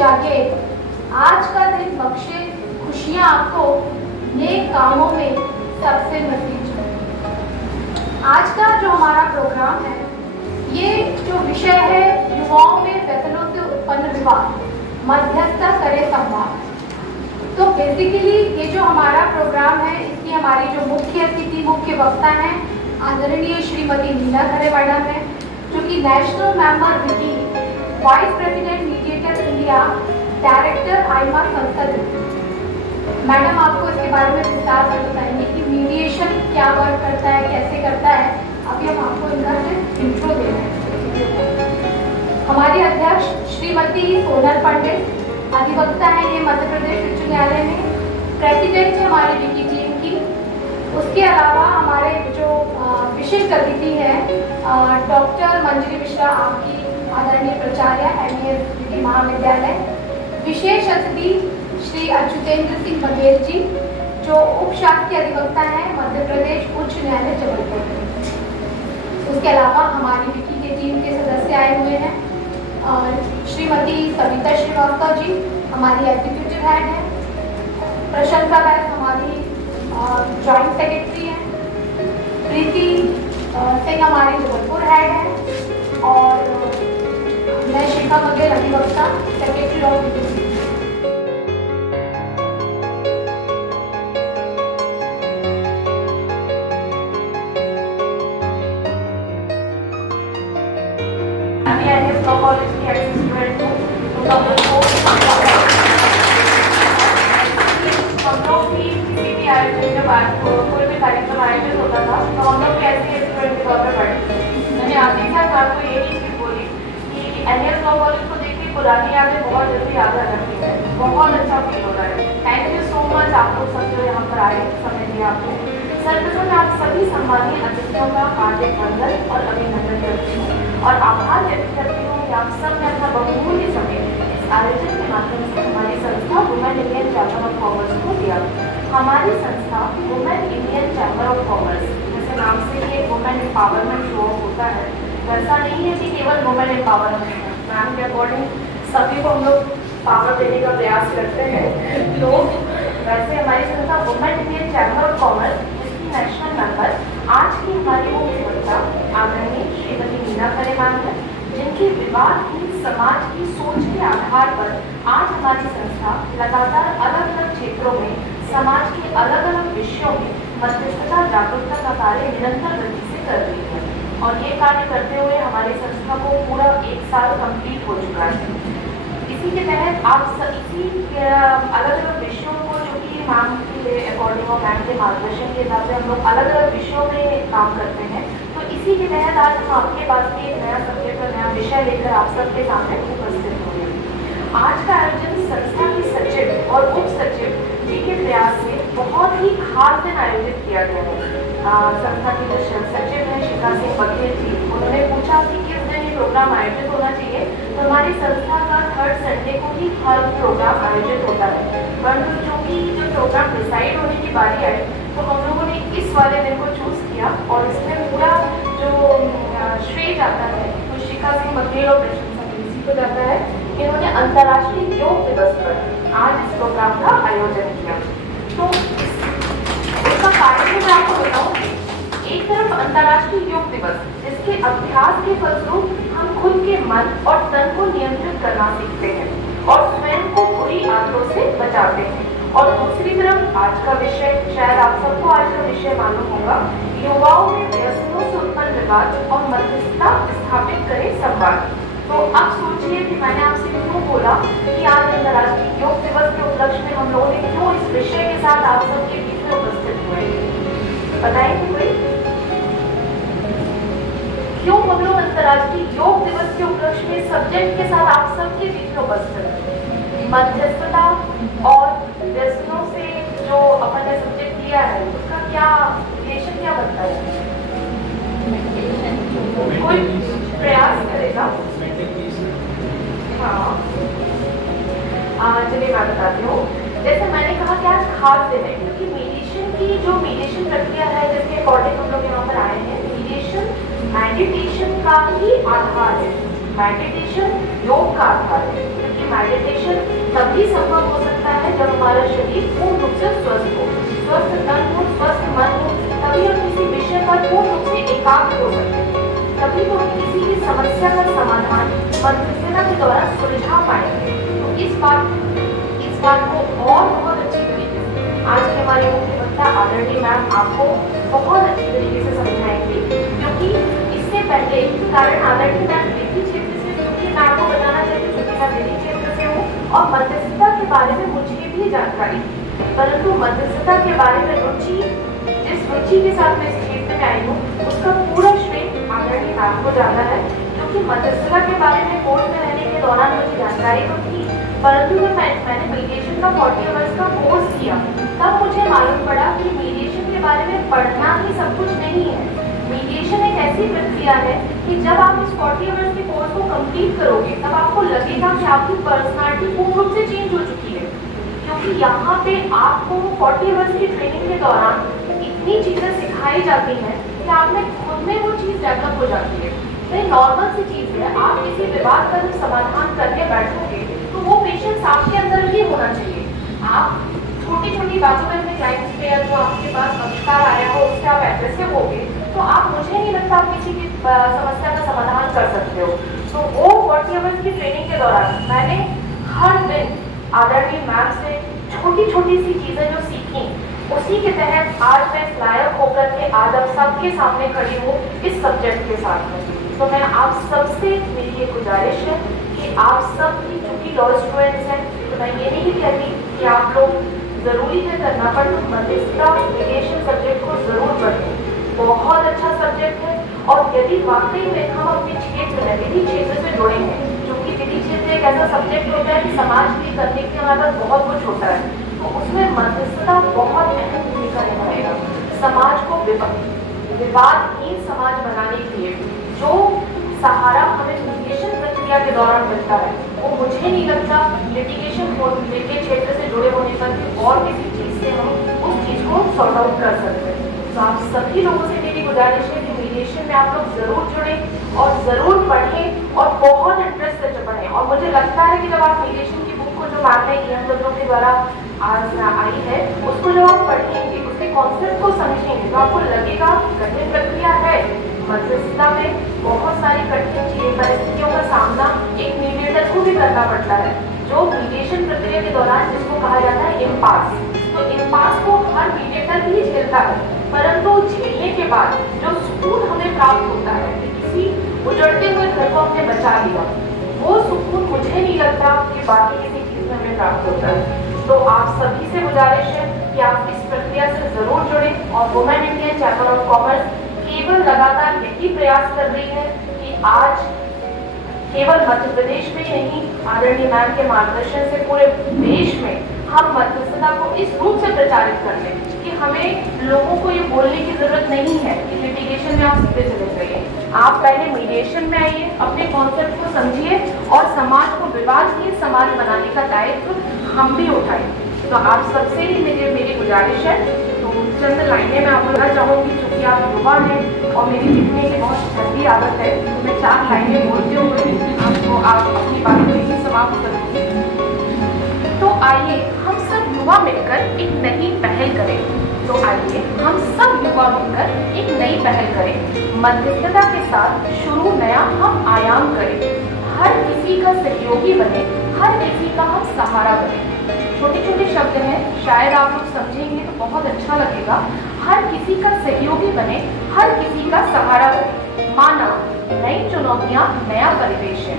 जागे, आज का दिन बख्शे, खुशियाँ आपको, नेक कामों में सबसे नसीब हो। आज का जो हमारा प्रोग्राम है, ये जो विषय है युवाओं में व्यसनों से उत्पन्न विवाद, मध्यस्थता करे संवाद। तो बेसिकली ये जो हमारा प्रोग्राम है, इसकी हमारी जो मुख्य अतिथि, मुख्य वक्ता हैं आदरणीय श्रीमती नीला खरे मैडम है, जो कि नेशनल मेंबर विकी, vice president mediator India, director AIMA संसद। मैडम आपको इसके बारे में विस्तार से बताएंगे कि मीडिएशन क्या वर्क करता है, कैसे करता है। अभी हम आपको इनका सिर्फ इंट्रो दे रहे हैं। हमारी अध्यक्ष श्रीमती सोनल पंडित, अधिवक्ता है ये मध्य प्रदेश उच्च न्यायालय में, प्रेसिडेंट है हमारी विकी टीम की। उसके अलावा हमारे जो विशिष्ट अतिथि हैं डॉक्टर मंजरी मिश्रा, आपकी आदरणीय प्राचार्य MES महाविद्यालय। विशेष अतिथि श्री अच्युतेंद्र सिंह बघेल जी, जो उप शासकीय अधिवक्ता हैं मध्य प्रदेश उच्च न्यायालय जबलपुर। उसके अलावा हमारी विकी के टीम के सदस्य आए हुए हैं श्रीमती सविता श्रीवास्तव जी, हमारी एग्जीक्यूटिव हेड है। प्रशंसा बैस हमारी जॉइंट सेक्रेटरी हैं। प्रीति सिंह हमारी जबलपुर हेड है और मैं शिखा बघेल, अधिवक्ता, सेक्रेटरी ऑफ विकी। कॉलेज की एक्स स्टूडेंट हूँ, तो हम लोग भी किसी भी आयोजन जब कोई भी कार्यक्रम आयोजित होता था तो हम लोग भी ऐसे स्टूडेंट के तौर पर पढ़ते थे। मैंने आते ही साथ आपको यही चीज़ बोली कि NS लॉ कॉलेज को देख के पुरानी यादें बहुत जल्दी याद आ जाती है। बहुत अच्छा फील हो रहा है। थैंक यू सो मच आप लोग सब जो यहाँ पर आए, समय दिया आपको। सर्वप्रथम आप सभी सम्मानीय अतिथियों का हार्दिक वंदन और अभिनंदन करती हूँ और आभार व्यक्त करती हूँ कि आप सब ने अपना बहुमूल्य समय इस आयोजन के माध्यम से हमारी संस्था women Indian chamber of commerce को दिया। हमारी संस्था women Indian chamber of commerce, जैसे नाम से ये वुमेन एम्पावरमेंट शो होता है, वैसा नहीं है कि केवल वुमेन एम्पावरमेंट है। मैम के अकॉर्डिंग सभी को हम लोग पावर देने का प्रयास करते हैं। तो वैसे हमारी संस्था women Indian chamber of commerce, जिसकी नेशनल मेंबर आज की हमारी मुख्य वक्ता आदरणीय श्रीमती नीला खरे मैम है, जिनकी विवादहीन समाज की सोच के आधार पर आज हमारी संस्था लगातार अलग अलग क्षेत्रों में समाज के अलग अलग विषयों में मध्यस्थता जागरूकता का कार्य निरंतर गति से कर रही है। और ये कार्य करते हुए हमारी संस्था को पूरा 1 साल कंप्लीट हो चुका है। इसी के तहत आप इसी अलग अलग विषयों को, जो कि मैम के अकॉर्डिंग और मैम के मार्गदर्शन के हिसाब से हम लोग अलग अलग विषयों में काम करते हैं, तो इसी के तहत आज हम आपके पास भी एक नया सब्जेक्ट और नया विषय लेकर आप सबके सामने उपस्थित हो रहे हैं। आज का आयोजन संस्था के सचिव और उप सचिव जी के प्रयास से बहुत ही खास दिन आयोजित किया गया है। संस्था के जो सचिव हैं शिखा सिंह बघेल जी, उन्होंने पूछा कि किस दिन ये प्रोग्राम आयोजित होना चाहिए, तो हमारी संस्था का 3rd संडे को ही हर प्रोग्राम आयोजित होता है। परंतु चूँकि जो प्रोग्राम डिसाइड होने की बारी आई, तो हम लोगों ने इस वाले दिन को चूज किया और इसमें पूरा जो श्रेय जाता है तो शिखा सिंह बघेल और प्रशंसा इसी को जाता है। इन्होंने अंतर्राष्ट्रीय योग दिवस पर आज इस प्रोग्राम का आयोजन किया। तो इसका कारण मैं आपको बताऊँ, एक तरफ अंतर्राष्ट्रीय योग दिवस, जिसके अभ्यास के फलस्वरूप हम खुद के मन और तन को नियंत्रित करना सीखते हैं और स्वयं को बुरी आदतों से बचाते हैं, और दूसरी तरफ आज का विषय, शायद आप सबको आज का विषय मालूम होगा, युवाओं में व्यसनों से उत्पन्न विवाद और मध्यस्थता स्थापित करे संवाद। तो अब सोचिए कि मैंने आपसे क्यों बोला कि आज अंतर्राष्ट्रीय योग दिवस के उपलक्ष्य में हम लोगों ने क्यों इस विषय के साथ आप सबके बीच में उपस्थित हुए, बताएंगे कोई? क्यों हम लोग अंतर्राष्ट्रीय योग दिवस के उपलक्ष्य में सब्जेक्ट के साथ आप सबके बीच में उपस्थित? मध्यस्थता और व्यसनों से जो अपन ने सब्जेक्ट लिया है, उसका क्या रिलेशन क्या बनता है? कोई प्रयास करेगा? हाँ, चलिए मैं बताती हूँ। जैसे मैंने कहा कि आज खास दिन है, क्योंकि मीडिएशन की जो मीडिएशन प्रक्रिया है, जिसके अकॉर्डिंग हम लोग यहाँ पर आए हैं, मीडिएशन मेडिटेशन का ही आधार है। मेडिटेशन योग का आधार है, क्योंकि मेडिटेशन तभी संभव हो सकता है जब हमारा शरीर पूर्ण रूप से स्वस्थ हो, स्वस्थ तन हो, स्वस्थ मन हो, तभी हम किसी विषय पर पूर्ण रूप से एकाग्र हो सकते हैं, तभी तो हम किसी भी समस्या का समाधान मध्यस्थता के द्वारा सुलझा पाएंगे। तो इस बात को और बहुत अच्छी तरीके से आज के हमारे मुख्य वक्ता आदरणीय मैम आपको बहुत अच्छी तरीके से समझाएंगी, क्योंकि इससे पहले कारण आदरणीय मैम दिल्ली क्षेत्र से, क्योंकि मैं आपको बताना चाहती हूँ क्योंकि मैं दिल्ली क्षेत्र से हूँ और मध्यस्थता के बारे में मुझे भी जानकारी, परंतु मध्यस्थता के बारे में जिस रुचि के साथ मैं इस क्षेत्र में आई हूँ उसका पूरा श्रेय आदरणीय मैम को जाता है, क्योंकि मध्यस्थता के बारे में कोर्स में रहने के दौरान मुझे जानकारी तो थी, परंतु जब मैंने मीडिएशन का 40 आवर्स का कोर्स किया तब मुझे मालूम पड़ा कि मीडिएशन के बारे में पढ़ना ही सब कुछ नहीं है। मीडिएशन एक ऐसी प्रक्रिया है कि जब आप इस 40 आवर्स के कोर्स को कंप्लीट करोगे तब आपको लगेगा कि आपकी पर्सनालिटी पूर्ण रूप से चेंज हो चुकी है, क्योंकि यहाँ पे आपको 40 आवर्स की ट्रेनिंग के दौरान इतनी चीज़ें सिखाई जाती हैं कि आप में खुद में वो चीज़ डेवलप हो जाती है। ये नॉर्मल सी चीज़ है, आप किसी विवाद का जब समाधान करके बैठोगे तो वो पेशेंस आपके अंदर ही होना चाहिए। आप छोटी छोटी बातों में अपने क्लाइंट्स पे या जो आपके पास पक्षकार आया हो उससे आप एग्रेसिव होगे तो आप, मुझे नहीं लगता आप किसी की समस्या का समाधान कर सकते हो। तो वो 40 आवर्स की ट्रेनिंग के दौरान मैंने हर दिन आदरणीय मैम से छोटी छोटी सी चीज़ें जो सीखी, उसी के तहत आज मैं इस लायक होकर के आज आप सबके सामने खड़ी हूँ इस सब्जेक्ट के साथ में। तो मैं आप सबसे मेरी ये गुजारिश है कि आप सब भी चूँकि लॉ स्टूडेंट्स हैं तो मैं ये नहीं कहती कि आप लोग ज़रूरी है करना, पर मध्यस्थता मीडिएशन सब्जेक्ट को ज़रूर पढ़ें, बहुत अच्छा सब्जेक्ट है। और यदि वाकई में हम अपने क्षेत्र में विधि क्षेत्र से जुड़े हैं, क्योंकि विधि क्षेत्र एक ऐसा सब्जेक्ट होता है कि समाज के लिए करने के हमारे पास बहुत कुछ होता है, तो उसमें मध्यस्थता बहुत अहम भूमिका निभाएगा। समाज को विवादहीन समाज बनाने के लिए जो सहारा हमें मीडिएशन प्रक्रिया के दौरान मिलता है वो मुझे नहीं लगता लिटिगेशन के क्षेत्र से जुड़े होने पर और किसी चीज़ से हम उस चीज़ को सॉर्ट आउट कर सकते हैं। तो आप सभी लोगों से मेरी गुजारिश है कि मीडिएशन में आप लोग ज़रूर जुड़ें और ज़रूर पढ़ें और बहुत इंटरेस्ट से पढ़ें। और मुझे लगता है कि जब आप मीडिएशन की बुक को जो मैम ने EM के द्वारा आज आई है उसको जब आप पढ़ेंगे, उसके कॉन्सेप्ट को समझेंगे तो आपको लगेगा कठिन प्रक्रिया है। मध्यस्थता में बहुत सारी कठिन परिस्थितियों का सामना एक मीडिएटर को भी करना पड़ता है, जो मीडिएशन प्रक्रिया के दौरान जिसको कहा जाता है इम्पास। तो इम्पास को हर मीडिएटर भी झेलता है, परंतु झेलने के बाद जो सुकून हमें प्राप्त होता है कि किसी उजड़ते हुए घर को हमने बचा लिया, वो सुकून मुझे नहीं लगता कि बाकी किसी चीज़ में हमें प्राप्त होता है। तो आप सभी से गुजारिश है कि आप इस प्रक्रिया से जरूर जुड़ें। और women Indian chamber of commerce केवल लगातार यही प्रयास कर रही है कि आज केवल मध्य प्रदेश में ही नहीं, आदरणीय मैम के मार्गदर्शन से पूरे देश में हम मध्यस्थता को इस रूप से प्रचारित कर लें कि हमें लोगों को ये बोलने की जरूरत नहीं है कि लिटिगेशन में आप सीधे चले जाइए। आप पहले मीडिएशन में आइए, अपने कॉन्सेप्ट को समझिए और समाज को विवादहीन समाज बनाने का दायित्व हम भी उठाएं। तो आप सबसे ही मेरी गुजारिश है। तो चंद लाइनें मैं आपको कहना चाहूँगी, चूँकि आप युवा हैं और मेरी लिखने की बहुत गंदी आदत है, तो मैं 4 लाइनें बोलते हुए आप अपनी बात को समाप्त करूँगी। तो आइए हम सब युवा मिलकर एक नई पहल करें। तो आइए हम सब युवा मिलकर एक नई पहल करें। मध्यस्थता के साथ शुरू नया हम आयाम करें। हर किसी का सहयोगी बने, हर किसी का हम सहारा बने। छोटे छोटे शब्द हैं, शायद आप लोग समझेंगे तो बहुत अच्छा लगेगा। हर किसी का सहयोगी बने, हर किसी का सहारा बने। माना नई चुनौतियाँ नया परिवेश है,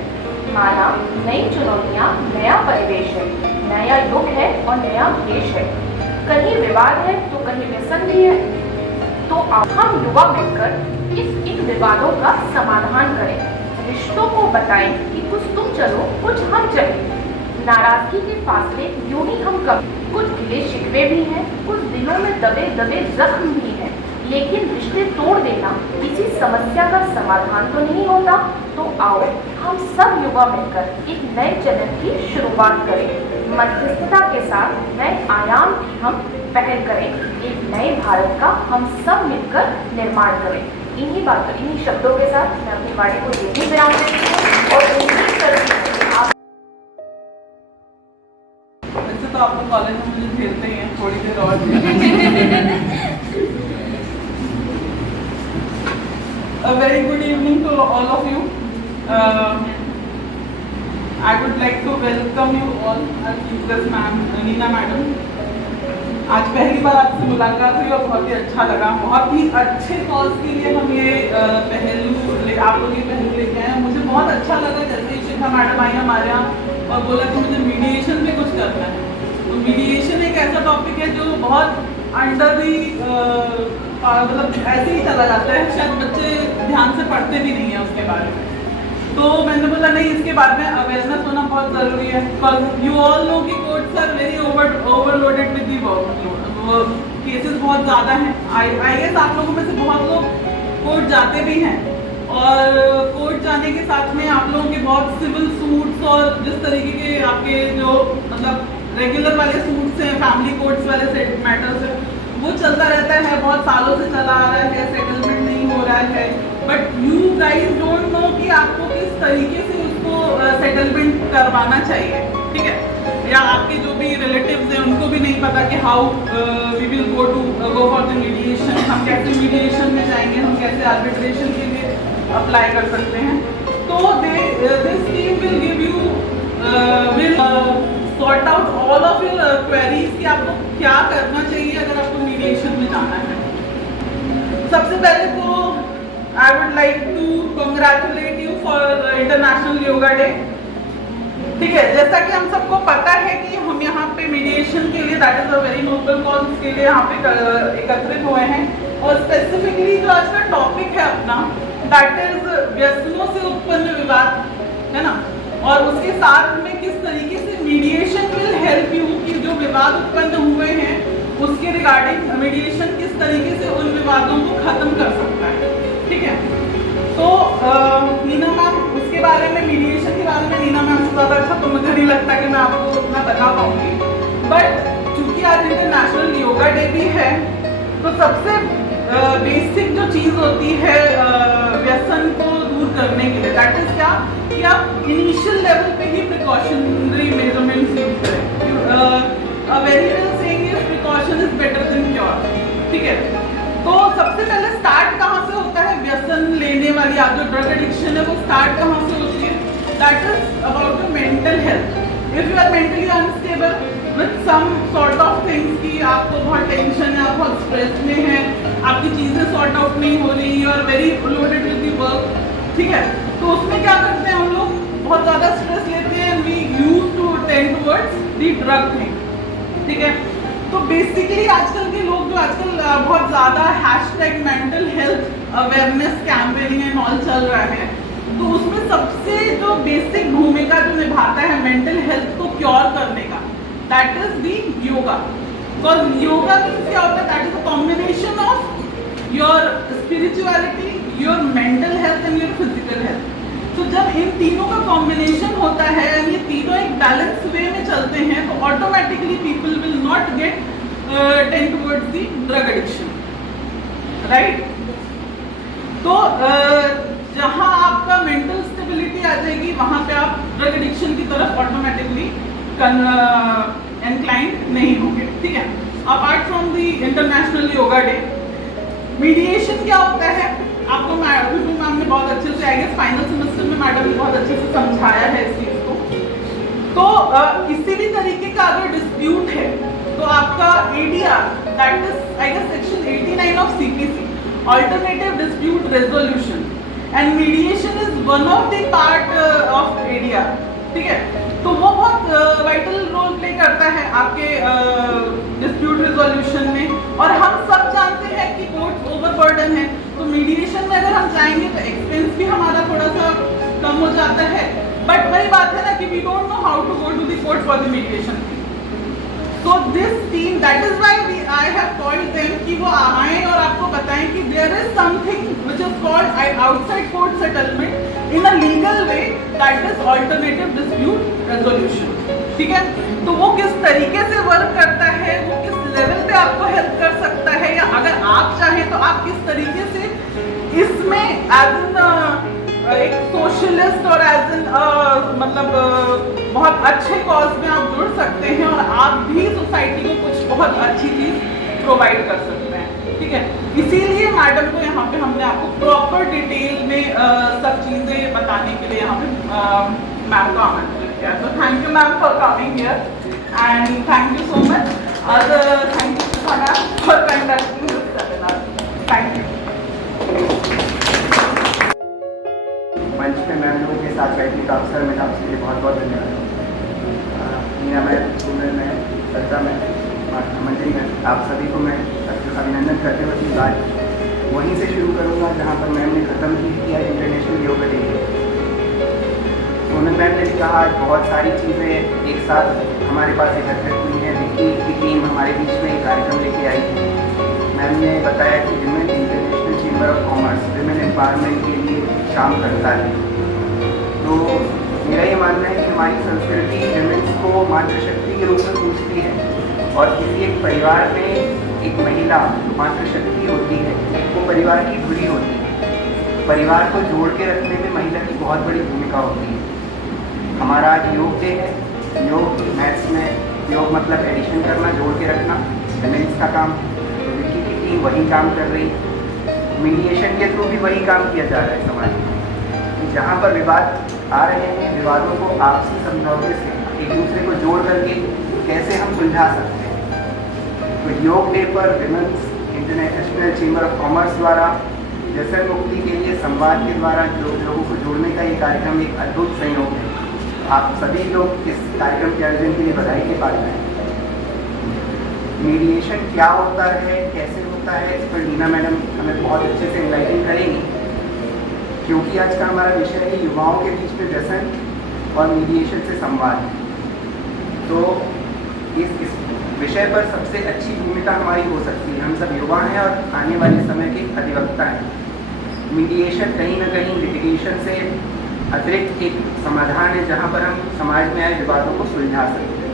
माना नई चुनौतियाँ नया परिवेश है, नया युग है और नया देश है। कहीं विवाद है तो कहीं व्यसन भी है। तो हम युवा मिलकर इन विवादों का समाधान करें, रिश्तों को बताएं कि कुछ तुम चलो कुछ हम चलें। नाराजगी के फासले यूं ही हम कम, कुछ गिले शिकवे भी हैं, कुछ दिलों में दबे दबे जख्म भी हैं, लेकिन रिश्ते तोड़ देना किसी समस्या का समाधान तो नहीं होता। तो आओ हम सब युवा मिलकर एक नए चरण की शुरुआत करें। मध्यस्थता के साथ नए आयाम की हम पहल करें। एक नए भारत का हम सब मिलकर निर्माण करें। इन्हीं शब्दों के साथ मैं अपनी वाणी को यही विराम देती हूँ और उम्मीद करती हूँ कि आप वैसे तो आप लोग कॉलेज में मुझे झेलते ही हैं, थोड़ी देर और A very good evening to all of you. I would like to welcome you all, our Chief Guest Ma'am, Neena madam. आज पहली बार आपसे मुलाकात हुई और बहुत ही अच्छा लगा। बहुत ही अच्छे कॉज के लिए हम ये आप लोग ये पहलू लेके आए हैं। मुझे बहुत अच्छा लगा जैसे ही शिखा मैडम आई हमारे यहाँ और बोला कि मुझे मीडिएशन में कुछ करना है। तो मीडिएशन एक ऐसा टॉपिक है जो बहुत अंडर दी मतलब ऐसे ही चला जाता है, शायद बच्चे ध्यान से पढ़ते भी नहीं है उसके बारे में। तो मैंने बोला नहीं, इसके बारे में अवेयरनेस होना बहुत ज़रूरी है। बिकॉज यू ऑल नो कि courts are very overloaded with the work, cases बहुत ज़्यादा हैं। आई गेस आप लोगों में से बहुत लोग कोर्ट जाते भी हैं और कोर्ट जाने के साथ में आप लोगों के बहुत सिविल सूट्स और जिस तरीके के आपके जो मतलब रेगुलर वाले सूट्स हैं, फैमिली कोर्ट्स वाले मैटर्स हैं, वो चलता रहता है, बहुत सालों से चला आ रहा है, सेटलमेंट नहीं हो रहा है। But you guys don't know कि आपको किस तरीके से उसको सेटलमेंट करवाना चाहिए, ठीक है? या आपके जो भी रिलेटिव्स हैं उनको भी नहीं पता कि how we will go for the mediation, हम कैसे मीडिएशन में जाएंगे, हम कैसे आर्बिट्रेशन के लिए अप्लाई कर सकते हैं। तो this team will give you sort out all of your queries कि आपको क्या करना चाहिए अगर आपको मीडिएशन में जाना है। सबसे पहले तो I would like to congratulate you for international yoga day, ठीक है? जैसा कि हम सबको पता है कि हम यहाँ पे मीडिएशन के लिए, that is a very noble cause, के लिए यहाँ पे एकत्रित हुए हैं। और स्पेसिफिकली जो आज का टॉपिक है अपना, दैट इज व्यसनों से उत्पन्न विवाद, है ना? और उसके साथ में किस तरीके से मीडिएशन विल हेल्प यू कि जो विवाद उत्पन्न हुए हैं उसके रिगार्डिंग मीडिएशन किस तरीके से उन विवादों को खत्म कर सकता है, ठीक है? तो नीना मैम, उसके बारे में, मीडिएशन के बारे में नीना मैम से ज़्यादा अच्छा तो मुझे नहीं लगता कि मैं आपको उतना बता पाऊंगी। बट चूंकि आज इंटरनेशनल योगा डे भी है, तो सबसे बेसिक जो चीज़ होती है व्यसन को दूर करने के लिए, दैट इज क्या कि आप इनिशियल लेवल पे ही प्रिकॉशनरी मेजरमेंट्स यूज करें। A very well saying is precaution is better than cure, ठीक है? तो सबसे पहले स्टार्ट कहाँ से होता है? व्यसन लेने वाली आप जो ड्रग एडिक्शन है वो स्टार्ट कहाँ से होती है? That is about your mental health. If you are mentally unstable with some sort of things कि आपको बहुत टेंशन है, आप बहुत स्ट्रेस में हैं, आपकी चीज़ें सॉर्ट आउट नहीं हो रही, you are very loaded with the work, ठीक है? तो उसमें क्या करते हैं हम लोग? बहुत ज़्यादा स्ट्रेस लेते हैं, we use to tend towards the drug thing, ठीक है? तो बेसिकली आजकल के लोग जो आजकल बहुत ज़्यादा hashtag mental health awareness campaigning and all चल रहा है, तो उसमें सबसे जो बेसिक भूमिका जो निभाता है मेंटल हेल्थ को क्योर करने का, that is the yoga. Because yoga means क्या होता है? That is a combination of your spirituality, your mental health and your physical health. तो जब इन तीनों का कॉम्बिनेशन होता है एंड ये तीनों एक बैलेंस वे में चलते हैं, तो automatically people will not gate tend towards the drug addiction, right? तो जहाँ आपका मेंटल स्टेबिलिटी आ जाएगी, वहाँ पे आप ड्रग एडिक्शन की तरफ ऑटोमेटिकली इंक्लाइंड नहीं होंगे, ठीक है? Apart from the international yoga day, mediation क्या होता है? आपको मैम ने बहुत अच्छे से, आई गेस फाइनल सेमेस्टर में मैडम ने बहुत अच्छे से समझाया है इस चीज़ को। तो किसी भी तरीके का अगर डिस्प्यूट है तो आपका ADR, that is I guess section 89 of CPC, alternative dispute resolution, and mediation is one of the part of ADR, ठीक है? तो वो बहुत वाइटल रोल प्ले करता है आपके डिस्प्यूट रिजोल्यूशन में। और हम सब जानते हैं कि कोर्ट ओवरबर्डन है, तो मीडिएशन में अगर हम जाएंगे तो एक्सपेंस भी हमारा थोड़ा सा कम हो जाता है। बट वही बात है ना कि we don't know how to go to the court for the mediation. So this team, that is why I have called them कि वो आएं और आपको बताएं कि there is something which is called outside court settlement in a legal way, that is alternative dispute resolution, ठीक है? तो वो किस तरीके से वर्क करता है, वो किस लेवल पे आपको हेल्प कर सकता है, या अगर आप चाहें तो आप किस तरीके से इस एज एन एक सोशलिस्ट और एज एन मतलब बहुत अच्छे कॉज में आप जुड़ सकते हैं और आप भी सोसाइटी को कुछ बहुत अच्छी चीज प्रोवाइड कर सकते हैं, ठीक है। इसीलिए मैडम को यहाँ पे हमने आपको प्रॉपर डिटेल में सब चीजें बताने के लिए यहाँ पे मैम को आमंत्रित किया। तो thank you ma'am for coming here and thank you so much और thank you for conducting this seminar. Thank you. मंच पे मैम लोगों के साथ बैठने का अवसर मिला, उसके लिए बहुत बहुत धन्यवाद। मीना मैम, सुमन मैम, सरिता मैम, मंजरी मैम, आप सभी को मैं अभिनंदन करते हुए अपनी बात वहीं से शुरू करूँगा जहाँ पर मैम ने ख़त्म किया international yoga day. Sonal ma'am ने भी कहा आज बहुत सारी चीज़ें एक साथ हमारे पास एकत्रित हुई हैं। विक्की की टीम हमारे बीच में एक कार्यक्रम लेके आई थी। मैम ने बताया कि women international chamber of commerce women empowerment के लिए काम करता है। तो मेरा ये मानना है कि हमारी संस्कृति विमेन्स को मातृशक्ति के रूप में पूछती है और किसी एक परिवार में एक महिला मातृशक्ति होती है, वो परिवार की धुरी होती है। परिवार को जोड़ के रखने में महिला की बहुत बड़ी भूमिका होती है। हमारा आज योग डे है। योग मैथ्स में योग मतलब एडिशन करना, जोड़ के रखना, विमेन्स का काम। तो विक्की की टीम वही काम कर रही है। मीडिएशन के थ्रू भी वही काम किया जा रहा है समाज में। जहाँ पर विवाद आ रहे हैं, विवादों को आपसी समझौते से एक दूसरे को जोड़ करके कैसे हम सुलझा सकते हैं। तो योग डे पर women's international chamber of commerce द्वारा व्यसन मुक्ति के लिए संवाद के द्वारा जो लोगों को जोड़ने का ये कार्यक्रम एक अद्भुत संयोग है। आप सभी लोग इस कार्यक्रम के आयोजन के लिए बधाई के पात्र हैं। मीडिएशन क्या होता है, कैसे होता है, इस पर मीना मैडम हमें बहुत अच्छे से एनलाइटन करेंगी, क्योंकि आज का हमारा विषय है युवाओं के बीच में व्यसन और मीडिएशन से संवाद। तो इस विषय पर सबसे अच्छी भूमिका हमारी हो सकती है। हम सब युवा हैं और आने वाले समय के अधिवक्ता हैं। मीडिएशन कहीं ना कहीं लिटिगेशन से अतिरिक्त एक समाधान है जहाँ पर हम समाज में आए विवादों को सुलझा सकते हैं।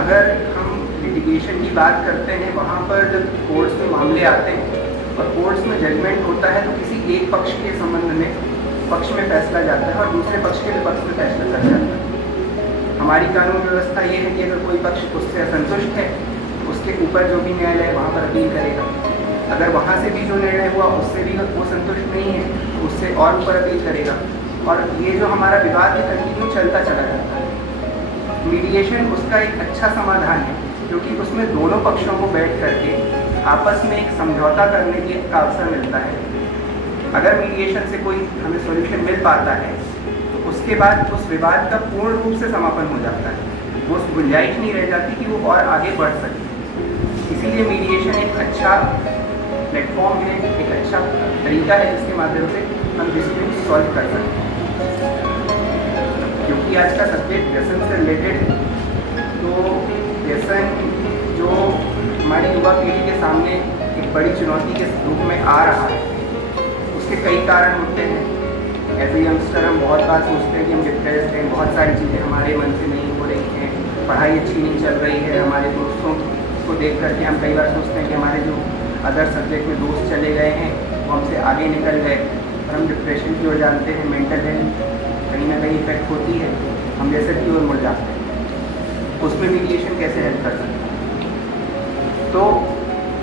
अगर हम लिटिगेशन की बात करते हैं, वहाँ पर जब कोर्ट्स में मामले आते हैं और कोर्ट्स में जजमेंट होता है तो किसी एक पक्ष के संबंध में पक्ष में फैसला जाता है और दूसरे पक्ष के पक्ष में फैसला चल जाता है। हमारी कानून व्यवस्था ये है कि अगर कोई पक्ष उससे असंतुष्ट है, उसके ऊपर जो भी न्यायालय है वहाँ पर अपील करेगा। अगर वहाँ से भी जो निर्णय हुआ उससे भी वो संतुष्ट नहीं है, उससे और ऊपर अपील करेगा। और ये जो हमारा विवाद है कंटिन्यू चलता चला जाता है। मीडिएशन उसका एक अच्छा समाधान है, क्योंकि उसमें दोनों पक्षों को बैठ करके आपस में एक समझौता करने का अवसर मिलता है। अगर मीडिएशन से कोई हमें सॉल्यूशन मिल पाता है तो उसके बाद उस विवाद का पूर्ण रूप से समापन हो जाता है। वो गुंजाइश नहीं रह जाती कि वो और आगे बढ़ सके। इसीलिए मीडिएशन एक अच्छा प्लेटफॉर्म है, एक अच्छा तरीका है जिसके माध्यम से हम डिस्प्यूट सॉल्व कर सकते हैं। क्योंकि आज का सब्जेक्ट व्यसन से रिलेटेड है, तो व्यसन जो हमारी युवा पीढ़ी के सामने एक बड़ी चुनौती के रूप में आ रहा है, उसके कई कारण होते हैं। एज ए यंगस्टर हम बहुत बार सोचते हैं कि हम डिप्रेस्ड हैं, बहुत सारी चीज़ें हमारे मन से नहीं हो रही हैं, पढ़ाई अच्छी नहीं चल रही है। हमारे दोस्तों को देख करके हम कई बार सोचते हैं कि हमारे जो अदर सब्जेक्ट में दोस्त चले गए हैं वो हमसे आगे निकल गए, और हम डिप्रेशन की ओर जानते हैं। मेंटल हेल्थ कहीं ना कहीं इफेक्ट होती है, हम जैसे की ओर मुड़ जाते हैं। उसमें मीडिएशन कैसे हेल्प कर सकता है? तो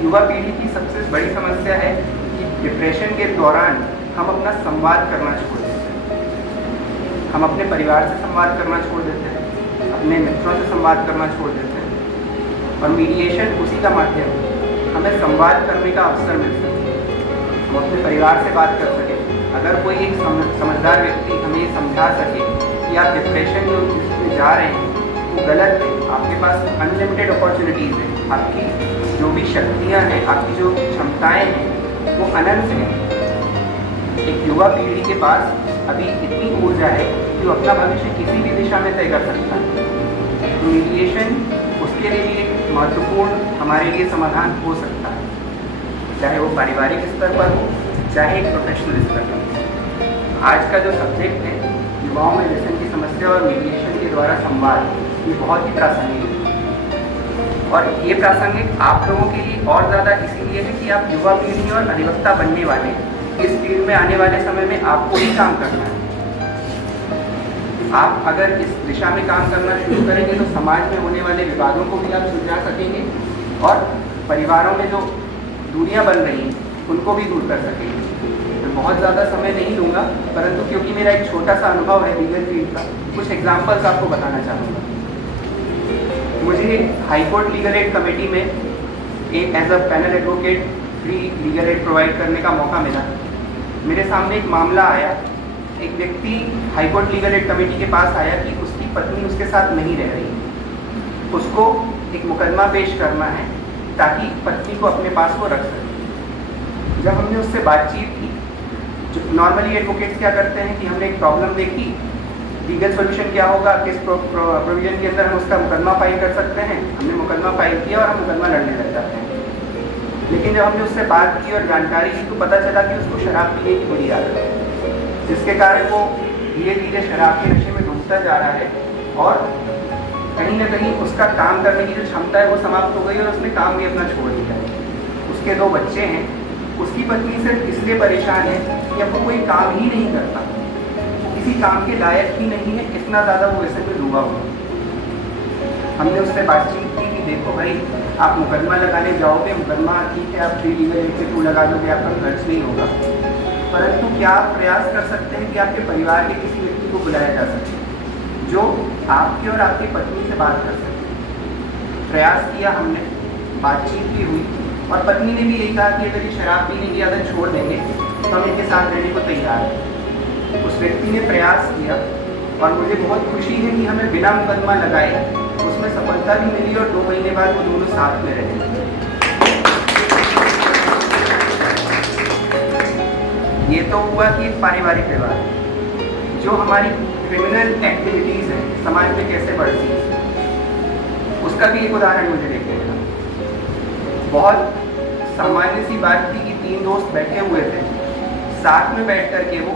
युवा पीढ़ी की सबसे बड़ी समस्या है कि डिप्रेशन के दौरान हम अपना संवाद करना छोड़ देते हैं। हम अपने परिवार से संवाद करना छोड़ देते हैं, अपने मित्रों से संवाद करना छोड़ देते हैं। और मीडिएशन उसी का माध्यम है, हमें संवाद करने का अवसर मिल सके, हम अपने परिवार से बात कर सकें। अगर कोई एक समझदार व्यक्ति हमें ये समझा सके कि आप डिप्रेशन में जा रहे हैं वो गलत है, आपके पास अनलिमिटेड अपॉर्चुनिटीज़ हैं, आपकी जो भी शक्तियाँ हैं, आपकी जो क्षमताएँ हैं वो अनंत हैं। एक युवा पीढ़ी के पास अभी इतनी ऊर्जा है कि वो अपना भविष्य किसी भी दिशा में तय कर सकता है। तो मीडिएशन उसके लिए भी एक महत्वपूर्ण हमारे लिए समाधान हो सकता है, चाहे वो पारिवारिक स्तर पर हो, चाहे एक प्रोफेशनल स्तर पर। आज का जो सब्जेक्ट है युवाओं में व्यसन की समस्या और मीडिएशन के द्वारा संवाद, ये बहुत ही प्रासंगिक है। और ये प्रासंगिक आप लोगों के लिए और ज़्यादा इसीलिए है कि आप युवा पीढ़ी और अधिवक्ता बनने वाले, इस फील्ड में आने वाले समय में आपको ही काम करना है। आप अगर इस दिशा में काम करना शुरू करेंगे तो समाज में होने वाले विवादों को भी आप सुलझा सकेंगे और परिवारों में जो दूरियां बन रही हैं उनको भी दूर कर सकेंगे। मैं बहुत ज़्यादा समय नहीं लूँगा, परंतु क्योंकि मेरा एक छोटा सा अनुभव है लीगल फील्ड का, कुछ एग्जाम्पल्स आपको बताना चाहूँगा। मुझे high court legal aid committee में एक as a panel advocate free legal aid provide करने का मौका मिला। मेरे सामने एक मामला आया, एक व्यक्ति high court legal aid committee के पास आया कि उसकी पत्नी उसके साथ नहीं रह रही, उसको एक मुकदमा पेश करना है ताकि पत्नी को अपने पास वो रख सके। जब हमने उससे बातचीत की, जो नॉर्मली एडवोकेट्स क्या करते हैं कि हमने एक प्रॉब्लम देखी, लीगल सोल्यूशन क्या होगा, किस प्रोविजन के अंदर हम उसका मुकदमा फाइल कर सकते हैं, हमने मुकदमा फाइल किया और हम मुकदमा लड़ने लग जाते हैं। लेकिन जब हमने उससे बात की और जानकारी ली तो पता चला कि उसको शराब पीने की बुरी आदत है, जिसके कारण वो धीरे धीरे शराब के नशे में डूबता जा रहा है और कहीं ना कहीं उसका काम करने की जो क्षमता है वो समाप्त हो गई और उसने काम भी अपना छोड़ दिया। उसके 2 बच्चे हैं, उसकी पत्नी सिर्फ इसलिए परेशान है कि अब वो कोई काम ही नहीं करता, किसी काम के लायक ही नहीं है, इतना ज़्यादा वो इसे में डूबा हुआ। हमने उससे बातचीत की कि देखो भाई, आप मुकदमा लगाने जाओगे, मुकदमा ठीक है आप फ्री लीगल एड के थ्रू लगा दोगे, आपका खर्च नहीं होगा, परंतु क्या आप प्रयास कर सकते हैं कि आपके परिवार के किसी व्यक्ति को बुलाया जा सके जो आपकी और आपकी पत्नी से बात कर सके। प्रयास किया हमने, बातचीत भी हुई और पत्नी ने भी यही कहा कि अगर ये शराब पीने की आदत छोड़ देंगे तो हम इनके साथ रहने को तैयार हैं। उस व्यक्ति ने प्रयास किया और मुझे बहुत खुशी है कि हमें बिना मुकदमा लगाए उसमें सफलता भी मिली और 2 महीने बाद वो दोनों साथ में रहे। ये तो हुआ कि पारिवारिक विवाद, जो हमारी क्रिमिनल एक्टिविटीज़ हैं समाज में कैसे बढ़ती है, उसका भी एक उदाहरण मुझे देखने मिला। बहुत सामान्य सी बात थी कि 3 दोस्त बैठे हुए थे, साथ में बैठ कर के वो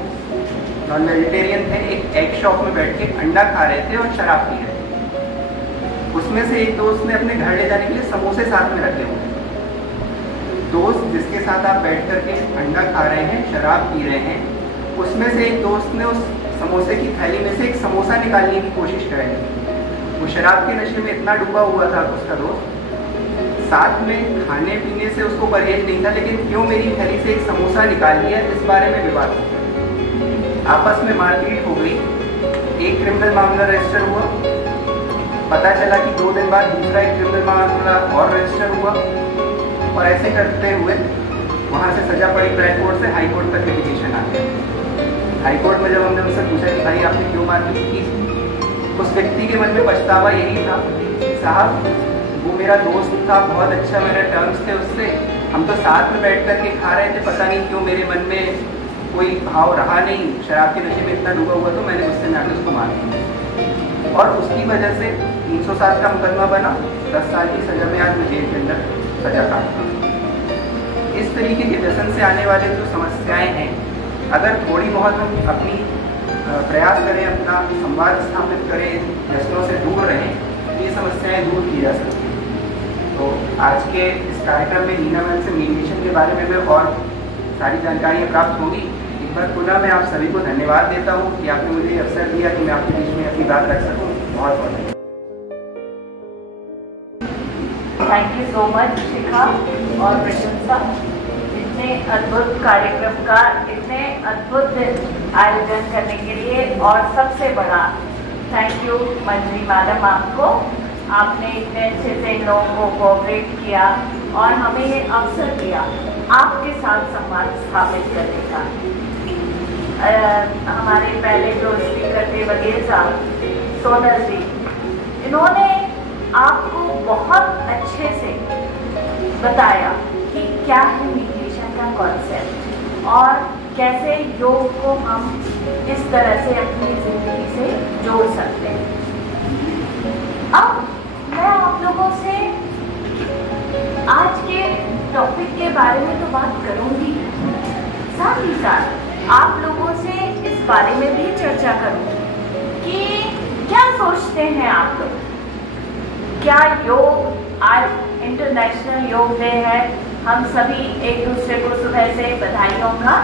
नॉन वेजिटेरियन थे, एक एग शॉप में बैठ के अंडा खा रहे थे और शराब पी रहे थे। उसमें से एक दोस्त ने अपने घर ले जाने के लिए समोसे साथ में रखे हुए। दोस्त जिसके साथ आप बैठ कर के अंडा खा रहे हैं, शराब पी रहे हैं, उसमें से एक दोस्त ने उस समोसे की थैली में से एक समोसा निकालने की कोशिश करेंगे। वो शराब के नशे में इतना डूबा हुआ था उसका दोस्त, साथ में खाने पीने से उसको परहेज नहीं था, लेकिन क्यों मेरी थैली से एक समोसा निकाल लिया, इस बारे में विवाद हो गया। आपस में मारपीट हो गई, एक क्रिमिनल मामला रजिस्टर हुआ, पता चला कि 2 दिन बाद दूसरा एक क्रिमिनल मामला और रजिस्टर हुआ और ऐसे करते हुए वहाँ से सजा पड़ी ट्रायल कोर्ट से हाई कोर्ट तक लिटिगेशन आ गया। हाई कोर्ट में जब हमने उनसे पूछा कि भाई आपने क्यों मारपीट की, उस व्यक्ति के मन में पछतावा यही था, साहब वो मेरा दोस्त था, बहुत अच्छा मेरे टर्म्स थे उससे, हम तो साथ में बैठ कर के खा रहे थे, पता नहीं क्यों मेरे मन में कोई भाव रहा नहीं, शराब के नशे में इतना डूबा हुआ तो मैंने गुस्से में आकर उसको मार दिया और उसकी वजह से 307 का मुकदमा बना, 10 साल की सजा में आज मैं जेल के अंदर सजा काटता हूँ। इस तरीके के व्यसन से आने वाले जो समस्याएं हैं, अगर थोड़ी बहुत हम अपनी प्रयास करें, अपना संवाद स्थापित करें, व्यसनों से दूर रहें, तो ये समस्याएं दूर की जा सकती हैं। तो आज के इस कार्यक्रम में नीना मैम से मीडिएशन के बारे में और सारी जानकारियाँ प्राप्त होंगी। एक बार पुनः मैं आप सभी को धन्यवाद देता हूँ कि आपने मुझे अवसर दिया कि मैं आपके बीच में अपनी बात रख सकूँ। बहुत बहुत धन्यवाद। थैंक यू सो मच शिखा और प्रशंसा, इतने अद्भुत कार्यक्रम का इतने अद्भुत आयोजन करने के लिए, और सबसे बड़ा थैंक यू मंजरी मैडम आपको, आपने इतने अच्छे से इन लोगों को कोऑपरेट किया और हमें ये अवसर दिया आपके साथ संवाद स्थापित करने का। हमारे पहले जो स्पीकर थे वकील साहब सोनल जी, इन्होंने आपको बहुत अच्छे से बताया कि क्या है मीडिएशन का कॉन्सेप्ट और कैसे योग को हम इस तरह से अपनी ज़िंदगी से जोड़ सकते हैं। अब मैं आप लोगों से आज के टॉपिक के बारे में तो बात करूंगी, साथ ही साथ आप लोगों से इस बारे में भी चर्चा करूंगी कि क्या सोचते हैं आप लोग क्या योग आज इंटरनेशनल योग डे है। हम सभी एक दूसरे को सुबह से बधाइयों का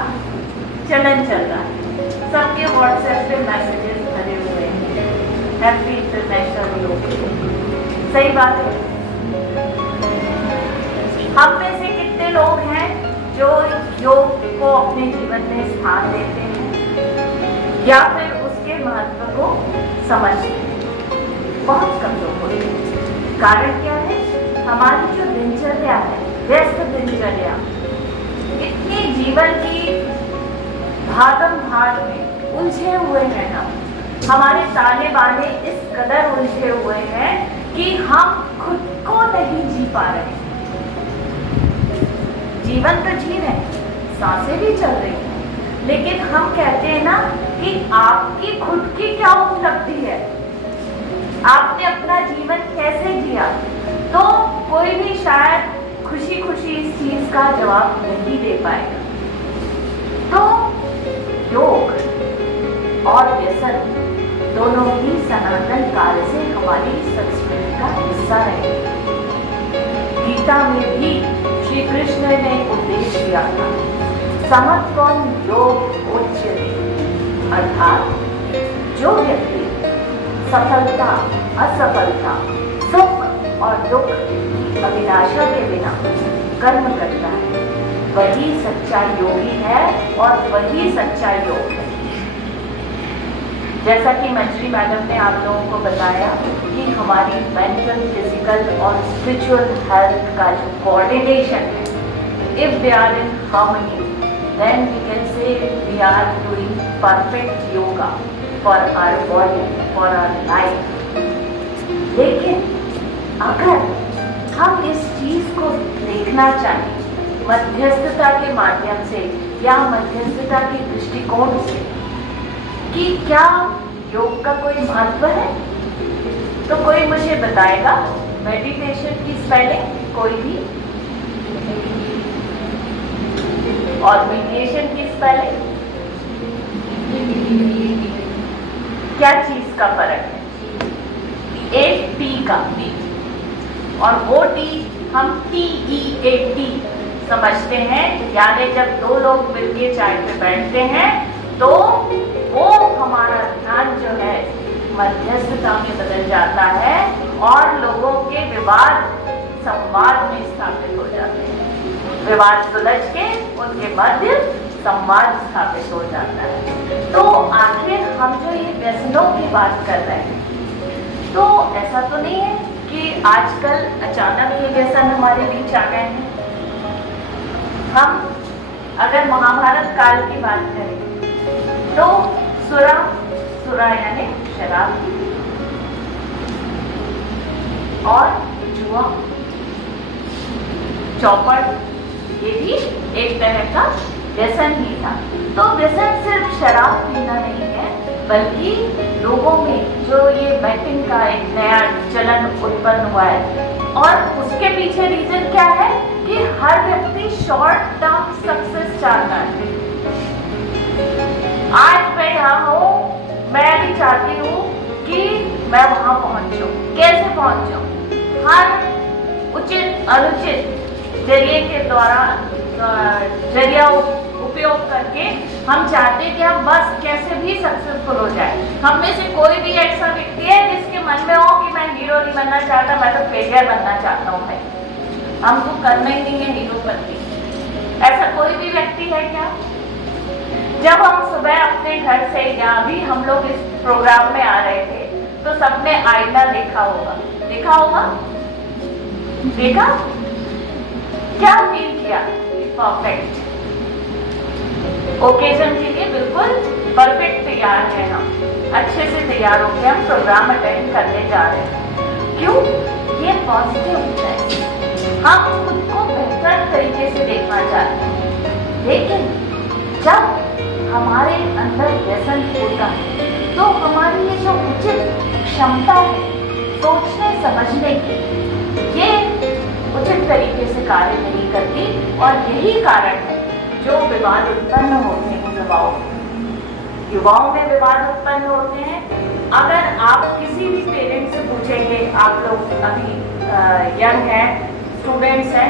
चलन चल रहा है, सबके व्हाट्सएप पे मैसेजेस भरे हुए हैं, हैप्पी इंटरनेशनल योग डे। सही बात है। हम में से कितने लोग हैं जो योग को अपने जीवन में स्थान देते हैं या फिर उसके महत्व को समझते हैं? बहुत कम लोग होते हैं। कारण क्या है? हमारी जो दिनचर्या है, व्यस्त दिनचर्या, इतनी जीवन की भागम भाग में उलझे हुए हैं हमारे ताने बाने इस कदर उलझे हुए हैं कि हम खुद को नहीं जी पा रहे। जीवन तो जी रहे हैं, सांसें भी चल रही हैं, लेकिन हम कहते हैं ना कि आपकी खुद की क्या उपलब्धि है, आपने अपना जीवन कैसे जिया, तो कोई भी शायद खुशी खुशी इस चीज का जवाब नहीं दे पाएगा। तो योग और व्यसन दोनों ही सनातन काल से हमारी संस्कृति का हिस्सा रहे। गीता में भी श्री कृष्ण ने उपदेश दिया था, समत्वम योग उच्यते, अर्थात जो व्यक्ति सफलता असफलता सुख और दुख की अभिलाषा के बिना कर्म करता है, वही सच्चा योगी है और वही सच्चा योग है। जैसा कि मंजरी मैडम ने आप लोगों को बताया कि हमारी मेंटल, फिजिकल और स्पिरिचुअल हेल्थ का जो कोऑर्डिनेशन है, if they are in harmony, then we can say we are doing perfect yoga for our body, for our life. लेकिन अगर हम इस चीज को देखना चाहें मध्यस्थता के माध्यम से या मध्यस्थता के दृष्टिकोण से कि क्या योग का कोई महत्व है, तो कोई मुझे बताएगा मेडिटेशन की स्पेलिंग, कोई भी, और मेडिटेशन की स्पेलिंग क्या चीज का फर्क है? एक टी का टी, और वो टी हम TEAT समझते हैं, यानी जब दो लोग मिलके चाय पे बैठते हैं तो वो हमारा ध्यान जो है मध्यस्थता में बदल जाता है और लोगों के विवाद संवाद में स्थापित हो जाते हैं। विवाद सुलझ के उनके मध्य संवाद स्थापित हो जाता है। तो आखिर हम जो ये व्यसनों की बात कर रहे हैं, तो ऐसा तो नहीं है कि आजकल अचानक ये व्यसन हमारे बीच आ गए हैं। हम अगर महाभारत काल की बात करें तो सुरा यानी शराब और जुआ, चौपट, ये भी एक तरह का व्यसन ही था। तो व्यसन सिर्फ शराब पीना नहीं है, बल्कि लोगों में जो ये बैटिंग का एक नया चलन उत्पन्न हुआ है, और उसके पीछे रीजन क्या है कि हर व्यक्ति शॉर्ट टर्म सक्सेस चाहता है। आज मैं यहाँ हूँ, मैं भी चाहती हूँ कि मैं वहां पहुंचूं। कैसे पहुंचूं? हर उचित अनुचित जरिए के द्वारा जरिया उपयोग करके हम चाहते हैं कि हम बस कैसे भी सक्सेसफुल हो जाए। हम में से कोई भी ऐसा व्यक्ति है जिसके मन में हो कि मैं हीरो नहीं बनना चाहता, मैं तो फेलियर बनना चाहता हूँ। भाई हमको करना ही नहीं है हीरो बनने। ऐसा कोई भी व्यक्ति है क्या? जब हम सुबह अपने घर से या भी हम लोग इस प्रोग्राम में आ रहे थे तो सबने आईना देखा होगा, देखा होगा, देखा, क्या फील किया? परफेक्ट ओकेजन के लिए बिल्कुल परफेक्ट तैयार है, हम अच्छे से तैयार होकर हम प्रोग्राम अटेंड करने जा रहे हैं। क्यों? ये पॉजिटिव होता है, हम खुद को बेहतर तरीके से देखना चाहते हैं। लेकिन जब हमारे अंदर व्यसन होता है तो हमारी ये जो उचित क्षमता है सोचने समझने की, ये उचित तरीके से कार्य नहीं करती, और यही कारण है जो विवाद उत्पन्न होते हैं युवाओं में विवाद उत्पन्न होते हैं, अगर आप किसी भी पेरेंट्स से पूछेंगे, आप लोग अभी यंग हैं, स्टूडेंट्स हैं,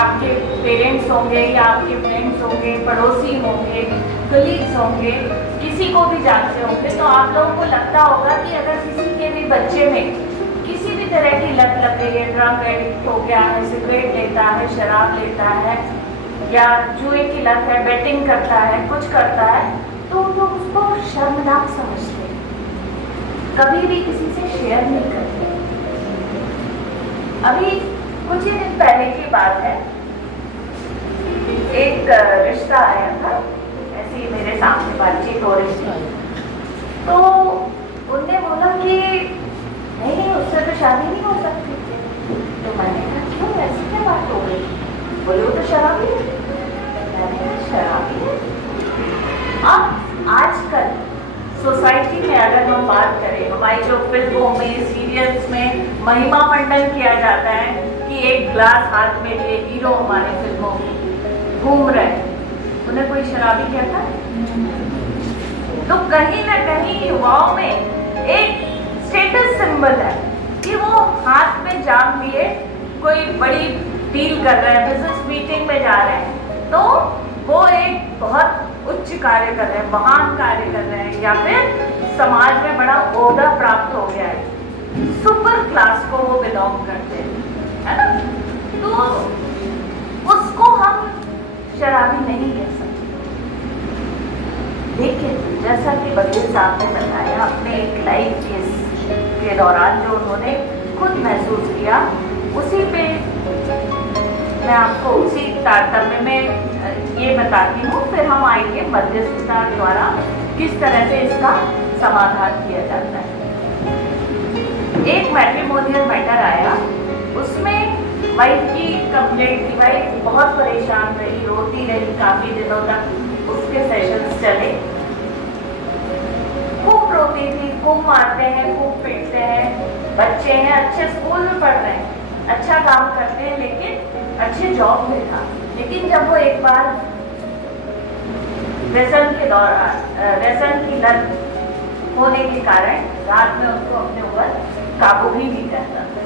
आपके पेरेंट्स होंगे या आपके फ्रेंड्स होंगे, पड़ोसी होंगे, कलीग्स होंगे, किसी को भी जानते होंगे, तो आप लोगों को लगता होगा कि अगर किसी के भी बच्चे में किसी भी तरह की लत लग गई है, ड्रग एडिक्ट हो गया है, सिगरेट लेता है, शराब लेता है, या जुए की लत है, बेटिंग करता है, कुछ करता है, तो लोग उसको शर्मनाक समझते हैं, कभी भी किसी से शेयर नहीं करते। अभी कुछ ही दिन पहले की बात है, एक रिश्ता आया था, ऐसे ही मेरे सामने बातचीत हो रही थी, तो उनने बोला कि नहीं उससे तो शादी नहीं हो सकती। तो मैंने कहा क्यों, ऐसी क्या बात हो गई? बोले वो तो शराबी है। मैंने कहा शराबी है? अब आजकल सोसाइटी में अगर हम बात करें, हमारी जो फिल्मों में, सीरियल्स में महिमा मंडन किया जाता है कि एक ग्लास हाथ में लिए हीरो हमारी फिल्मों में घूम रहे हैं, उन्हें कोई शराबी कहता है? तो कहीं ना कहीं युवाओं में एक स्टेटस सिंबल है कि वो हाथ में जाम लिए कोई बड़ी डील कर रहे हैं, बिजनेस मीटिंग में जा रहे हैं, तो वो एक बहुत उच्च कार्य कर रहे हैं, महान कार्य कर रहे हैं, या फिर समाज में बड़ा ओहदा प्राप्त हो गया है, सुपर क्लास को वो बिलोंग करते हैं, है ना? तो उसको हम शराबी नहीं कह सकते। लेकिन जैसा कि वकील साहब ने बताया, अपने एक लाइव केस के दौरान जो उन्होंने खुद महसूस किया, उसी पे मैं आपको उसी तारतम्य में ये बताती हूँ, फिर हम आएंगे मध्यस्थता द्वारा किस तरह से इसका समाधान किया जाता है। एक मैट्रिमोनियल मैटर आया, उसमें वाइफ की कंप्लेंट थी, वाइफ बहुत परेशान रही, रोती रही काफी दिनों तक, उसके सेशंस चले, खूब रोती थी, खूब मारते हैं, खूब पीटते हैं, बच्चे हैं, अच्छे स्कूल में पढ़ रहे हैं, अच्छा काम करते हैं, लेकिन अच्छे जॉब में था। लेकिन जब वो एक बार व्यसन के दौरान, व्यसन की लत होने के कारण रात में उसको अपने ऊपर काबू ही नहीं करता था।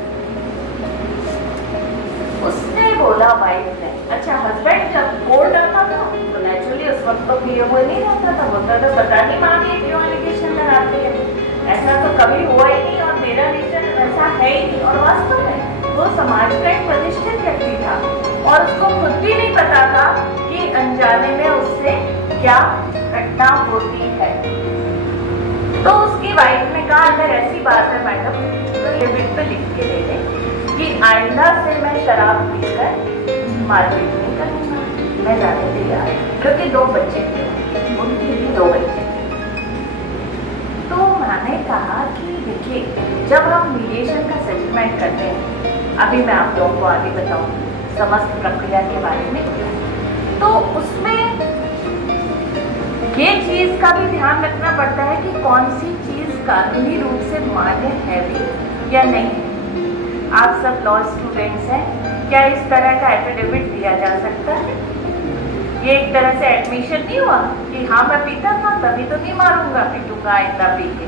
उसने बोला वाइफ ने, अच्छा हस्बैंड जब कोर्ट आता था तो नेचुरली उस वक्त तो ये वो नहीं रहता था, बोलता था पता नहीं माँ ये क्यों एलिगेशन लगाती है, ऐसा तो कभी हुआ ही नहीं और मेरा नेचर वैसा है ही नहीं। और वास्तव में वो समाज का एक प्रतिष्ठित व्यक्ति था और उसको खुद भी नहीं पता था कि अनजाने में उससे क्या घटना होती है। तो उसकी वाइफ ने कहा अगर ऐसी बात है मैडम तो ये बिल पे लिख के दे दें कि आइंदा से मैं शराब पीकर मारपीट नहीं करूँगा, मैं जाने तैयार हूँ, क्योंकि 2 बच्चे थे, उनके भी 2 बच्चे थे। तो मैंने कहा कि देखिए जब हम मीडिएशन का सेटलमेंट करते हैं, अभी मैं आप लोगों को आगे बताऊंगी समस्त प्रक्रिया के बारे में, तो उसमें ये चीज का भी ध्यान रखना पड़ता है कि कौन सी चीज कानूनी रूप से मान्य है भी या नहीं। आप सब लॉ स्टूडेंट्स हैं, क्या इस तरह का एफिडेविट दिया जा सकता है? ये एक तरह से एडमिशन नहीं हुआ कि हाँ मैं पीता था तभी तो नहीं मारूंगा, पीटूंगा आइंदा पी के,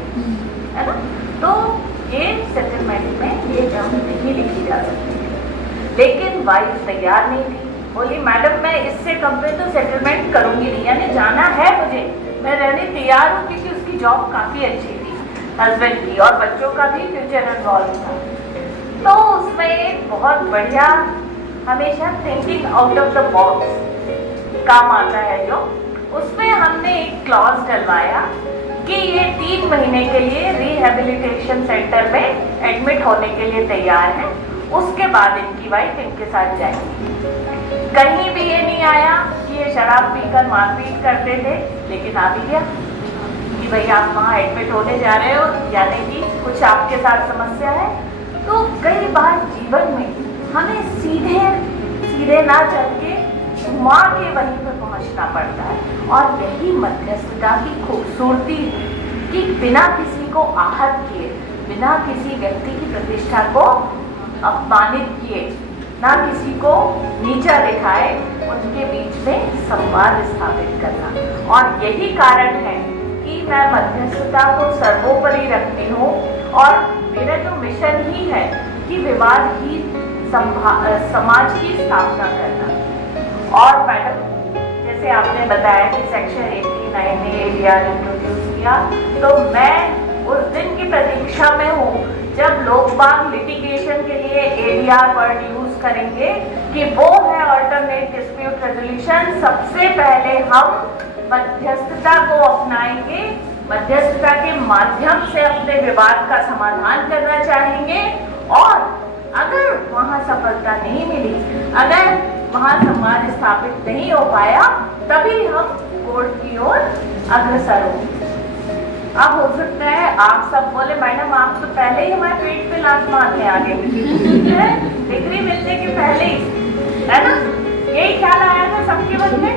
है ना? तो ये सेटलमेंट में ये टर्म नहीं लिखी जा सकती है। लेकिन वाइफ तैयार नहीं थी, बोली मैडम मैं इससे कम पे तो सेटलमेंट करूंगी नहीं, यानी जाना है मुझे, मैं रहने तैयार हूँ, क्योंकि उसकी जॉब काफी अच्छी थी हस्बैंड की और बच्चों का भी फ्यूचर इन्वॉल्व था। तो उसमें एक बहुत बढ़िया हमेशा thinking out of the box काम आता है, जो उसमें हमने एक क्लॉज डलवाया कि ये 3 महीने के लिए रिहेबिलिटेशन सेंटर में एडमिट होने के लिए तैयार है, उसके बाद इनकी वाइफ इनके साथ जाएगी। कहीं भी ये नहीं आया कि ये शराब पीकर मारपीट करते थे, लेकिन आ भी गया कि भाई आप वहाँ एडमिट होने जा रहे हो, यानी कि कुछ आपके साथ समस्या है। तो कई बार जीवन में हमें सीधे ना चल के घुमा के वहीं पर पहुंचना पड़ता है, और यही मध्यस्थता की खूबसूरती है कि बिना किसी को आहत किए, बिना किसी व्यक्ति की प्रतिष्ठा को अपमानित किए, ना किसी को नीचा दिखाए, उनके बीच में संवाद स्थापित करना। और यही कारण है कि मैं मध्यस्थता को सर्वोपरि रखती हूँ और मेरा जो मिशन ही है कि विवाद ही समाज की स्थापना करना। और मैडम जैसे आपने बताया कि सेक्शन 89 में ADR इंट्रोड्यूस किया, तो मैं उस दिन की प्रतीक्षा में हूँ जब लोग बाग लिटिगेशन के लिए ADR वर्ड यूज करेंगे कि वो है अल्टरनेट डिस्प्यूट रेजोल्यूशन। सबसे पहले हम मध्यस्थता को अपनाएंगे, मध्यस्थता के माध्यम से अपने विवाद का समाधान करना चाहेंगे और अगर वहाँ सफलता नहीं मिली, अगर वहाँ समाज स्थापित नहीं हो पाया, तभी हम कोर्ट की ओर अग्रसर होंगे। अब हो सकता है आप सब बोले मैडम आप तो पहले ही हमारे पेट पे लात मार के आ गए, डिग्री मिलने के पहले ही, है ना? यही ख्याल आया था सबके मन में।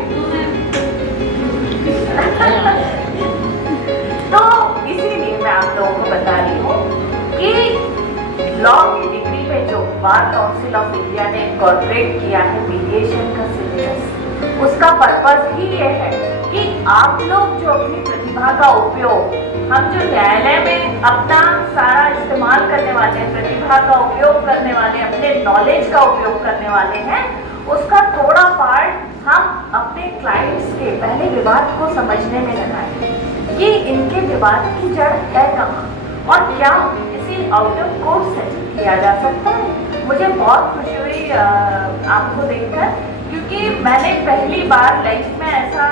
तो इसीलिए मैं आप लोगों को बता रही हूँ कि लॉ की डिग्री में जो बार काउंसिल ऑफ इंडिया ने इनकॉर्पोरेट किया है मीडिएशन का सिलेबस, उसका पर्पस ही ये है कि आप लोग जो अपनी प्रतिभा का उपयोग, हम जो न्यायालय में अपना सारा इस्तेमाल करने वाले हैं, प्रतिभा का उपयोग करने वाले, अपने नॉलेज का उपयोग करने वाले हैं, उसका थोड़ा पार्ट हम अपने क्लाइंट्स के पहले विवाद को समझने में लगाएं कि इनके विवाद की जड़ है कहाँ और क्या इसे आउट ऑफ कोर्ट सेटल किया जा सकता है। मुझे बहुत खुशी हुई आपको देखकर, क्योंकि मैंने पहली बार लाइफ में ऐसा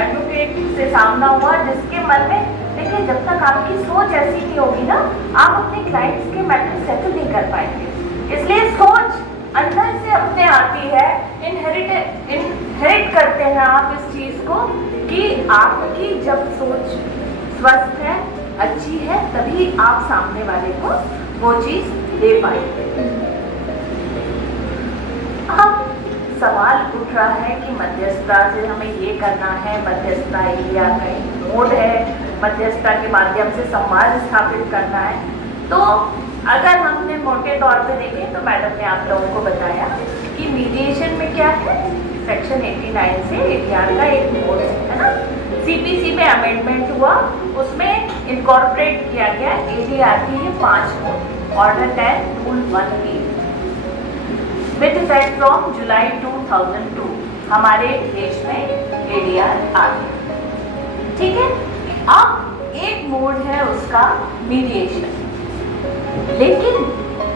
एडवोकेट से सामना हुआ जिसके मन में, देखिए जब तक आपकी सोच ऐसी नहीं होगी ना, आप अपने क्लाइंट्स के मैटर सेटल नहीं कर पाएंगे। इसलिए सोच अंदर से अपने आती है, इनहेरिट करते हैं आप इस चीज को कि आपकी जब सोच स्वस्थ है, अच्छी है, तभी आप सामने वाले को वो चीज दे पाएंगे। अब सवाल उठ रहा है कि मध्यस्थता से हमें ये करना है, मध्यस्थता या कहीं मोड है, मध्यस्थता के माध्यम से संवाद स्थापित करना है। तो अगर हमने मोटे तौर पे देखें तो मैडम ने आप लोगों को बताया कि मीडिएशन में क्या है, सेक्शन 89 से ADR का एक मोड है ना। CPC में अमेंडमेंट हुआ, उसमें इनकॉर्पोरेट किया गया ADR के ये 5 मोड, ऑर्डर 10 रूल 1 की विद इफेक्ट फ्रॉम जुलाई 2002 हमारे देश में ADR आ गया, ठीक है। अब एक मोड है उसका मीडिएशन, लेकिन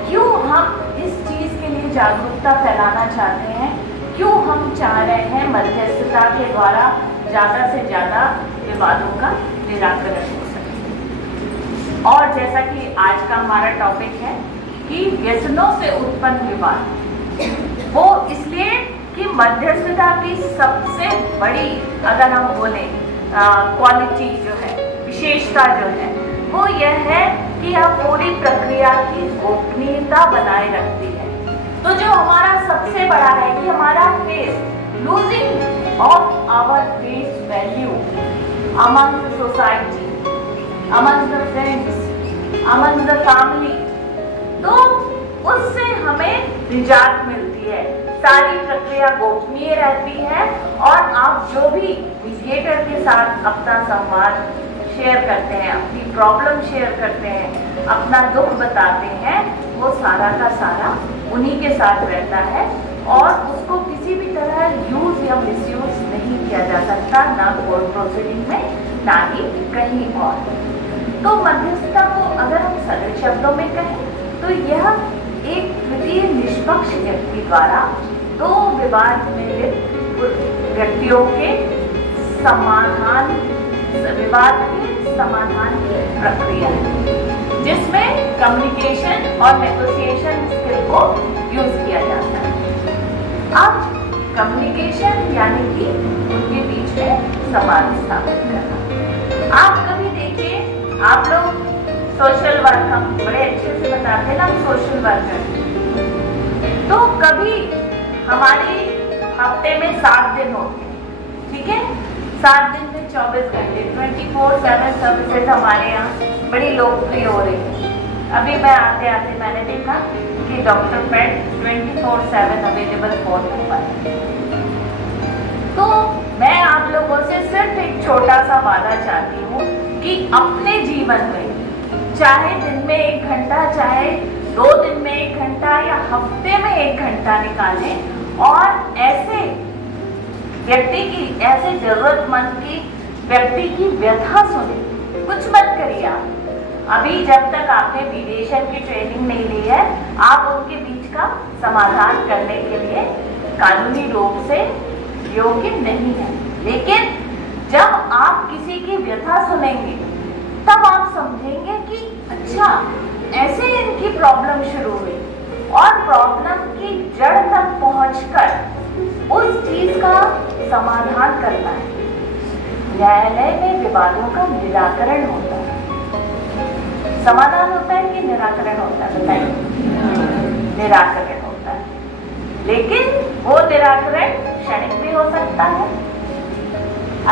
क्यों हम इस चीज के लिए जागरूकता फैलाना चाहते हैं, क्यों हम चाह रहे हैं मध्यस्थता के द्वारा ज़्यादा से ज़्यादा विवादों का निराकरण हो सके। और जैसा कि आज का हमारा टॉपिक है कि व्यसनों से उत्पन्न विवाद, वो इसलिए कि मध्यस्थता की सबसे बड़ी अगर हम बोले क्वालिटी जो है, विशेषता जो है, वो यह है कि यह पूरी प्रक्रिया की गोपनीयता बनाए रखती है। तो जो हमारा सबसे बड़ा है कि हमारा face, losing of our face value among the society, among the friends, among the family, तो उससे हमें निजात मिलती है। सारी प्रक्रिया गोपनीय रहती है और आप जो भी मीडिएटर के साथ अपना संवाद शेयर करते हैं, अपनी प्रॉब्लम शेयर करते हैं, अपना दुख बताते हैं, वो सारा का सारा उन्हीं के साथ रहता है और उसको किसी भी तरह यूज या मिसयूज नहीं किया जा सकता, ना कोर्ट प्रोसीडिंग में, ना ही कहीं और। तो मध्यस्थता को अगर हम सरल शब्दों में कहें तो यह एक तृतीय निष्पक्ष व्यक्ति द्वारा दो विवाद में लिप्त व्यक्तियों के समाधान, विवाद के समाधान की प्रक्रिया है, जिसमें कम्युनिकेशन और नेगोशिएशन स्किल को यूज किया जाता है। अब कम्युनिकेशन यानी कि उनके बीच में संवाद स्थापित करना। आप कभी देखिए, आप लोग सोशल वर्क हम बड़े अच्छे से बताते हैं ना, हम सोशल वर्कर, तो कभी हमारे हफ्ते में 7 दिन होते हैं, ठीक है। 7 दिन में 24 घंटे 24/7 सर्विसेज हमारे यहाँ बड़ी लोकप्रिय हो रही है। अभी मैं आते आते मैंने देखा कि डॉक्टर पेट 24/7 अवेलेबल फोन पर। तो मैं आप लोगों से सिर्फ एक छोटा सा वादा चाहती हूँ कि अपने जीवन में चाहे दिन में 1 घंटा, चाहे 2 दिन में 1 घंटा या हफ्ते में 1 घंटा निकालें और ऐसे व्यक्ति की, ऐसे जरूरतमंद की व्यक्ति की व्यथा सुने। कुछ मत करिए आप, अभी जब तक आपने मीडिएशन की ट्रेनिंग नहीं ली है, आप उनके बीच का समाधान करने के लिए कानूनी रूप से योग्य नहीं है। लेकिन जब आप किसी की व्यथा सुनेंगे तब आप समझेंगे कि अच्छा ऐसे इनकी प्रॉब्लम शुरू हुई और प्रॉब्लम की जड़ तक पहुंचकर उस चीज का समाधान करना है। न्यायालय में विवादों का निराकरण होता है। समाधान होता है कि निराकरण होता है? बताइए। निराकरण होता है, लेकिन वो निराकरण क्षणिक भी हो सकता है,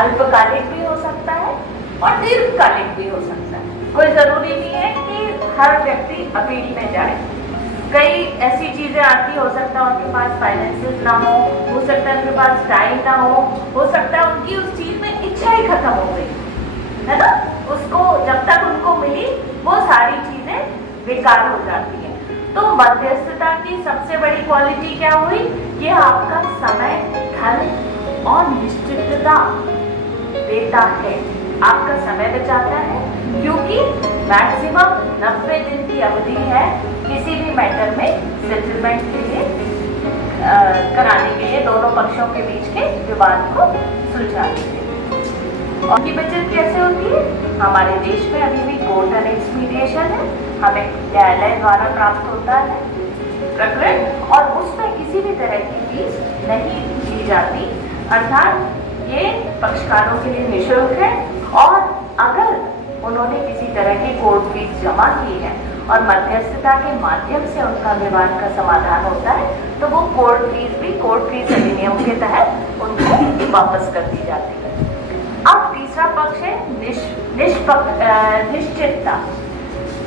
अल्पकालिक भी हो सकता है और दीर्घकालिक भी हो सकता है। कोई जरूरी नहीं है कि हर व्यक्ति अपील में जाए। कई ऐसी चीजें आती, हो सकता है उनके पास फाइनेंसेस ना हो सकता है उनके पास टाइम ना हो सकता है उनकी उस चीज में इच्छा ही खत्म हो गई है ना, उसको जब तक उनको मिली वो सारी चीजें बेकार हो जाती हैं। तो मध्यस्थता की सबसे बड़ी क्वालिटी क्या हुई कि आपका समय, धन और निश्चितता देता है, आपका समय बचाता है, क्योंकि मैक्सिमम 90 दिन की अवधि है किसी भी मैटर में सेटलमेंट के लिए कराने के लिए, दोनों पक्षों के बीच के विवाद को सुलझाने के लिए। और की बचत कैसे होती है? हमारे देश में अभी भी कोर्ट अनेक्स मीडिएशन है, हमें न्यायालय द्वारा प्राप्त होता है प्रकरण और उसमें किसी भी तरह की फीस नहीं ली जाती, अर्थात ये पक्षकारों के लिए निःशुल्क है। और अगर उन्होंने किसी तरह की कोर्ट फीस जमा की है और मध्यस्थता के माध्यम से उनका विवाद का समाधान होता है तो वो कोर्ट फीस भी कोर्ट फीस अधिनियम के तहत उनको वापस कर दी जाती है। अब तीसरा पक्ष है निश्चितता।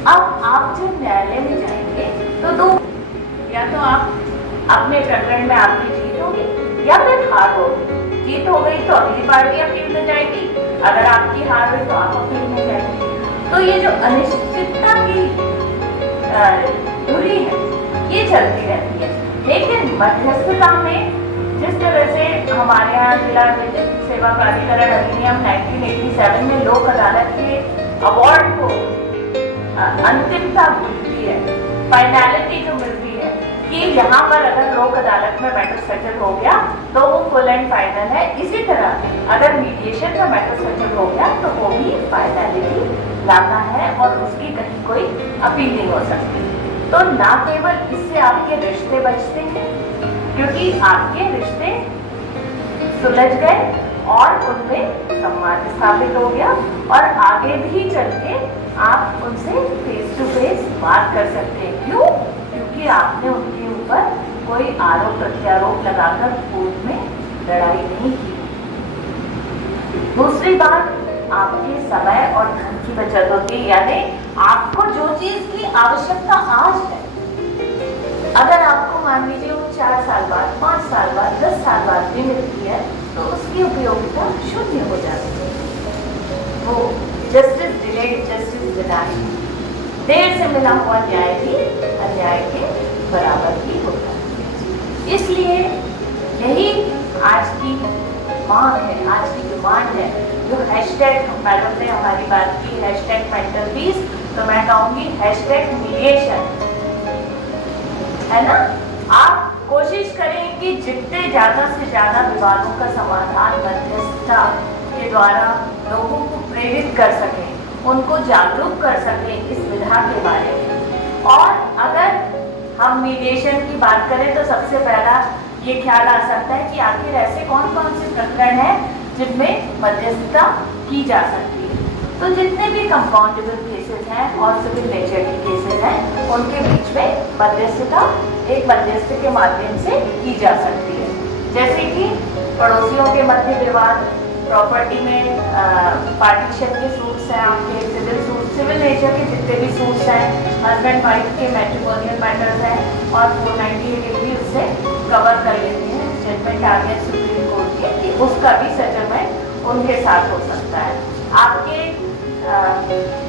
अब आप जब न्यायालय में जाएंगे तो दो, या तो आप अपने प्रकरण में आपकी जीत होगी या फिर हार होगी। जीत हो गई तो अगली पार्टी अपील में जाएगी, अगर आपकी हार हुई तो आप अपील में जाएंगे। तो ये जो अनिश्चितता की दूरी है ये चलती रहती है। लेकिन मध्यस्थता में जिस तरह से हमारे यहाँ जिला विधिक सेवा प्राधिकरण अधिनियम 1987 में लोक अदालत के अवार्ड को अंतिमता मिलती है, फाइनलिटी जो मिलती है कि यहाँ पर अगर लोक अदालत में मैटर सेटल हो गया तो वो फुल एंड फाइनल है। इसी तरह अगर मीडिएशन का मैटर सेटल हो गया तो वो भी फाइनलिटी लाता है और उसकी कहीं कोई अपील नहीं हो सकती। तो ना केवल इससे आपके रिश्ते बचते हैं, क्योंकि आपके रिश्ते सुलझ गए और उनमें संवाद स्थापित हो गया और आगे भी चल के आप उनसे फेस टू फेस बात कर सकते हैं। क्यों? क्योंकि आपने उनके ऊपर कोई आरोप प्रत्यारोप लगाकर कोर्ट में लड़ाई नहीं की। दूसरी बात, आपके समय और धन की बचत होती है, यानी आपको जो चीज की आवश्यकता आज है, अगर आपको मान लीजिए वो 4 साल बाद, 5 साल बाद, 10 साल बाद भी मिलती है तो उसकी उपयोगिता शून्य हो जाती है। वो जस्टिस डिलेड जस्टिस डिनाइड, देर से मिला हुआ न्याय भी अन्याय के बराबर ही होता है। इसलिए यही आज की मांग है, आज की डिमांड है। जो हैशटैग मैडम ने हमारी बात की, हैशटैग मेंटल पीस, तो मैं कहूँगी हैशटैग मीडिएशन, है ना। आप कोशिश करें कि जितने ज़्यादा से ज़्यादा विवादों का समाधान मध्यस्थता के द्वारा लोगों को प्रेरित कर सकें, उनको जागरूक कर सकें इस विधा के बारे में। और अगर हम मीडिएशन की बात करें तो सबसे पहला ये ख्याल आ सकता है कि आखिर ऐसे कौन कौन से प्रकरण हैं जिनमें मध्यस्थता की जा सकती है। तो जितने भी कंपाउंडेबल केसेस हैं और सिविल नेचर के केसेस हैं उनके बीच में मध्यस्थता एक मध्यस्थ के माध्यम से की जा सकती है। जैसे कि पड़ोसियों के मध्य विवाद, प्रॉपर्टी में पार्टीशन के सूट्स हैं, आपके सिविल सूट, सिविल नेचर के जितने भी सूट्स हैं, हस्बैंड वाइफ के मैट्रिमोनियल मैटर्स हैं और 498 भी उससे कवर कर लेते हैं। जजमेंट आ गया सुप्रीम कोर्ट के, उसका भी सेटलमेंट उनके साथ हो सकता है। आपके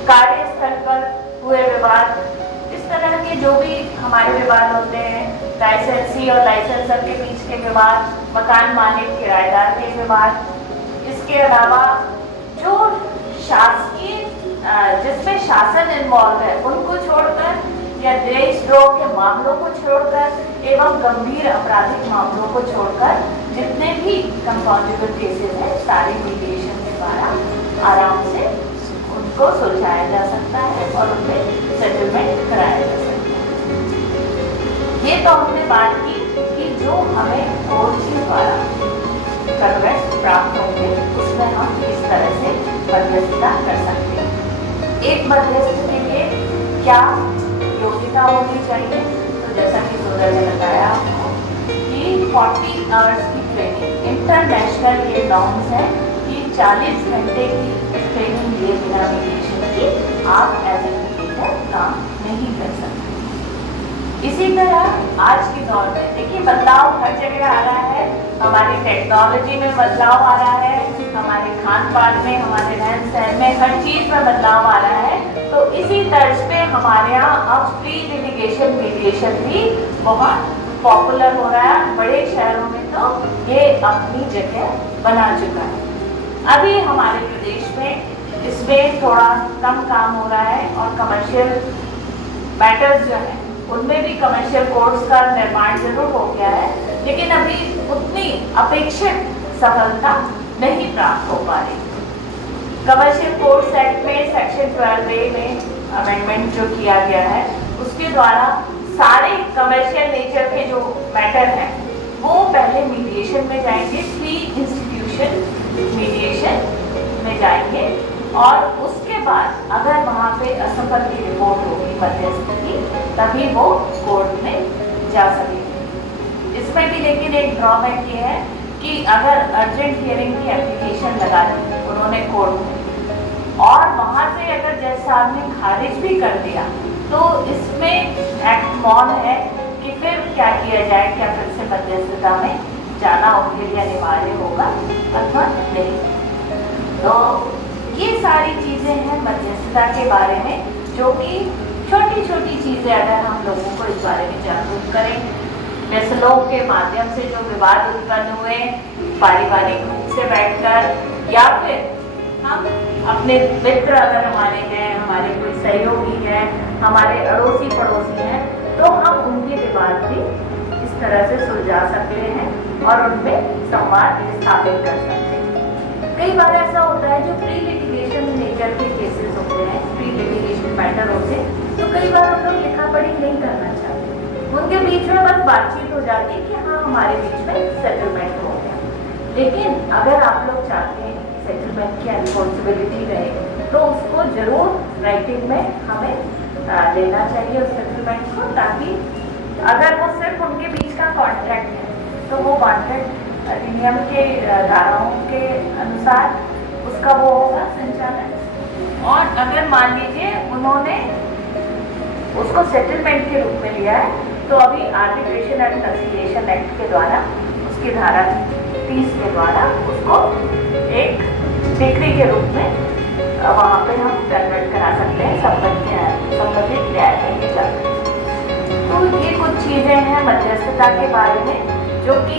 कार्यस्थल पर हुए विवाद, इस तरह के जो भी हमारे विवाद होते हैं, लाइसेंसी और लाइसेंसर के बीच के विवाद, मकान मालिक किराएदार के विवाद, इसके अलावा जो शासकीय जिसमें शासन इन्वॉल्व है उनको छोड़कर या देशद्रोह के मामलों को छोड़कर एवं गंभीर आपराधिक मामलों को छोड़कर जितने भी कंपाउंडेबल केसेस हैं सारे मीडिएशन के द्वारा आराम से उनको सुलझाया जा सकता है और उनमें सेटलमेंट कराया जा सकता है। ये तो हमने बात की कि जो हमें कोर्ट के द्वारा कन्वेंट प्राप्त होंगे उसमें हम इस तरह से मध्यस्थता कर सकते हैं। एक मध्यस्थ के लिए क्या योग्यता होनी चाहिए? तो जैसा कि सोदा ने बताया आपको कि 40 आवर्स की ट्रेनिंग, इंटरनेशनल ये नॉर्म्स है कि 40 घंटे की ट्रेनिंग लिए बिना मीडिएशन की आप एज ए मीडिएटर काम नहीं कर सकते। इसी तरह आज के दौर में देखिए बदलाव हर जगह आ रहा है, हमारी टेक्नोलॉजी में बदलाव आ रहा है, हमारे खान पान में, हमारे रहन सहन में, हर चीज में बदलाव आ रहा है। तो इसी तर्ज पे हमारे यहाँ अब प्री लिटिगेशन मीडिएशन भी बहुत पॉपुलर हो रहा है। बड़े शहरों में तो ये अपनी जगह बना चुका है। अभी हमारे प्रदेश में इसमें थोड़ा कम काम हो रहा है और कमर्शियल मैटर्स जो है उनमें भी कमर्शियल कोर्ट्स का निर्माण जरूर हो गया है, लेकिन अभी उतनी अपेक्षित सफलता नहीं प्राप्त हो पा रही। कमर्शियल कोर्ट्स एक्ट में सेक्शन 12A में अमेंडमेंट जो किया गया है उसके द्वारा सारे कमर्शियल नेचर के जो मैटर हैं वो पहले मीडिएशन में जाएंगे, प्री इंस्टीट्यूशन मीडिएशन में जाएंगे और उसके बाद अगर वहाँ पे असफल की रिपोर्ट होगी मध्यस्थ की तभी वो कोर्ट में जा सकेंगे। इसमें भी लेकिन एक ड्रॉबैक ये है कि अगर अर्जेंट हियरिंग की एप्लीकेशन लगा दी उन्होंने कोर्ट में और वहाँ से अगर जज साहब ने खारिज भी कर दिया तो इसमें एक्ट मौन है कि फिर क्या किया जाए, क्या फिर से मध्यस्थता में जाना उनके लिए अनिवार्य होगा अथवा नहीं। तो ये सारी चीज़ें हैं मध्यस्थता के बारे में, जो कि छोटी छोटी चीज़ें अगर हम लोगों को इस बारे में जागरूक करें, फैसलों के माध्यम से जो विवाद उत्पन्न हुए पारिवारिक रूप से बैठकर या फिर हम अपने मित्र अगर हमारे हैं, हमारे कोई सहयोगी हैं, हमारे अड़ोसी पड़ोसी हैं, तो हम उनके विवाद भी इस तरह से सुलझा सकते हैं और उनमें संवाद स्थापित कर सकते हैं। कई बार ऐसा होता है जो प्री लिटिगेशन नेचर के केसेस होते हैं, प्री लिटिगेशन मैटर होते हैं, तो कई बार हम लोग लिखा पढ़ी नहीं करना चाहते, उनके बीच में बस बातचीत हो जाती है कि हाँ हमारे बीच में सेटलमेंट हो गया। लेकिन अगर आप लोग चाहते हैं कि सेटलमेंट की रिस्पॉन्सिबिलिटी रहे तो उसको जरूर राइटिंग में हमें लेना चाहिए उस सेटलमेंट को, ताकि अगर वो सिर्फ उनके बीच का कॉन्ट्रैक्ट है तो वो कॉन्ट्रैक्ट अधिनियम के धाराओं के अनुसार उसका वो होगा संचालन। और अगर मान लीजिए उन्होंने उसको सेटलमेंट के रूप में लिया है तो अभी आर्बिट्रेशन एंड कंसिलिएशन एक्ट के द्वारा उसकी धारा 30 के द्वारा उसको एक डिक्री के रूप में वहाँ पे हम कन्वर्ट करा सकते हैं संबंधित न्यायालय के जाकर। तो ये कुछ चीज़ें हैं मध्यस्थता के बारे में जो कि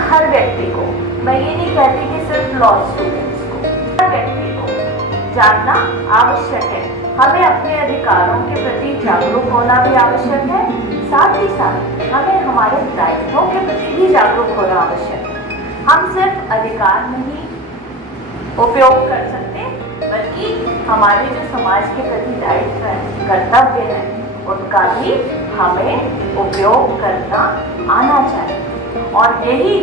हर व्यक्ति को, मैं ये नहीं कहती कि सिर्फ लॉ स्टूडेंट्स को, हर व्यक्ति को जानना आवश्यक है। हमें अपने अधिकारों के प्रति जागरूक होना भी आवश्यक है, साथ ही साथ हमें हमारे दायित्वों के प्रति भी जागरूक होना आवश्यक है। हम सिर्फ अधिकार नहीं उपयोग कर सकते बल्कि हमारे जो समाज के प्रति दायित्व है, कर्तव्य है, उनका भी हमें उपयोग करना आना चाहिए। और यही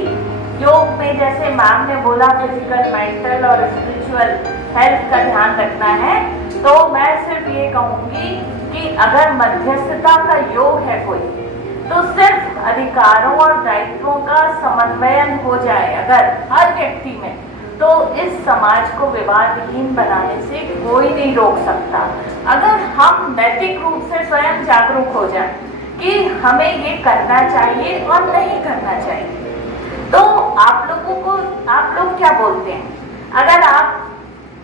योग में जैसे मैम ने बोला फिजिकल, मेंटल और स्पिरिचुअल हेल्थ का ध्यान रखना है, तो मैं सिर्फ ये कहूँगी कि अगर मध्यस्थता का योग है कोई तो सिर्फ अधिकारों और दायित्वों का समन्वयन हो जाए अगर हर व्यक्ति में, तो इस समाज को विवादहीन बनाने से कोई नहीं रोक सकता। अगर हम नैतिक रूप से स्वयं जागरूक हो जाए कि हमें ये करना चाहिए और नहीं करना चाहिए, तो आप लोग क्या बोलते हैं, अगर आप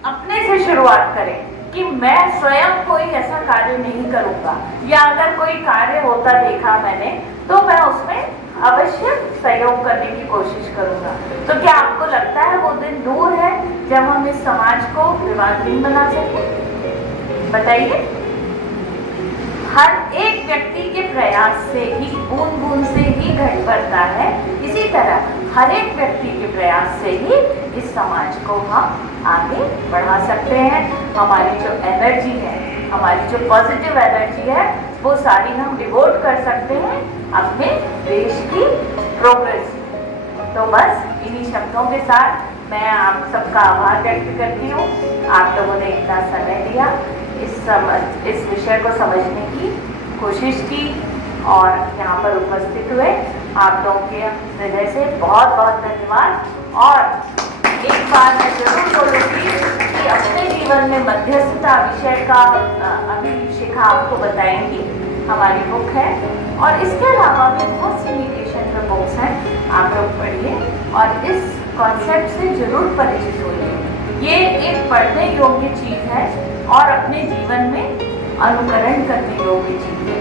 अपने से शुरुआत करें कि मैं स्वयं कोई ऐसा कार्य नहीं करूंगा, या अगर कोई कार्य होता देखा मैंने तो मैं उसमें अवश्य सहयोग करने की कोशिश करूंगा, तो क्या आपको लगता है वो दिन दूर है जब हम इस समाज को विवादहीन बना सकें? बताइए। हर एक व्यक्ति के प्रयास से ही, बूंद बूंद से ही घट बढ़ता है। इसी तरह हर एक व्यक्ति के प्रयास से ही इस समाज को हम आगे बढ़ा सकते हैं। हमारी जो एनर्जी है, हमारी जो पॉजिटिव एनर्जी है, वो सारी हम डिवोट कर सकते हैं अपने देश की प्रोग्रेस। तो बस इन्हीं शब्दों के साथ मैं आप सबका आभार व्यक्त करती हूँ। आप लोगों ने इतना समय दिया, इस विषय को समझने की कोशिश की और यहाँ पर उपस्थित हुए। आप लोगों के हृदय से बहुत बहुत धन्यवाद। और एक बार मैं जरूर बोलूँगी कि अपने जीवन में मध्यस्थता विषय का अभी शिखा आपको बताएंगी, हमारी बुक है। और इसके अलावा भी बहुत सी मीडिएशन पर बुक्स हैं, आप लोग पढ़िए और इस कॉन्सेप्ट से जरूर परिचित होइए। ये एक पढ़ने योग्य चीज़ है और अपने जीवन में अनुकरण करने योग्य चीज़ है।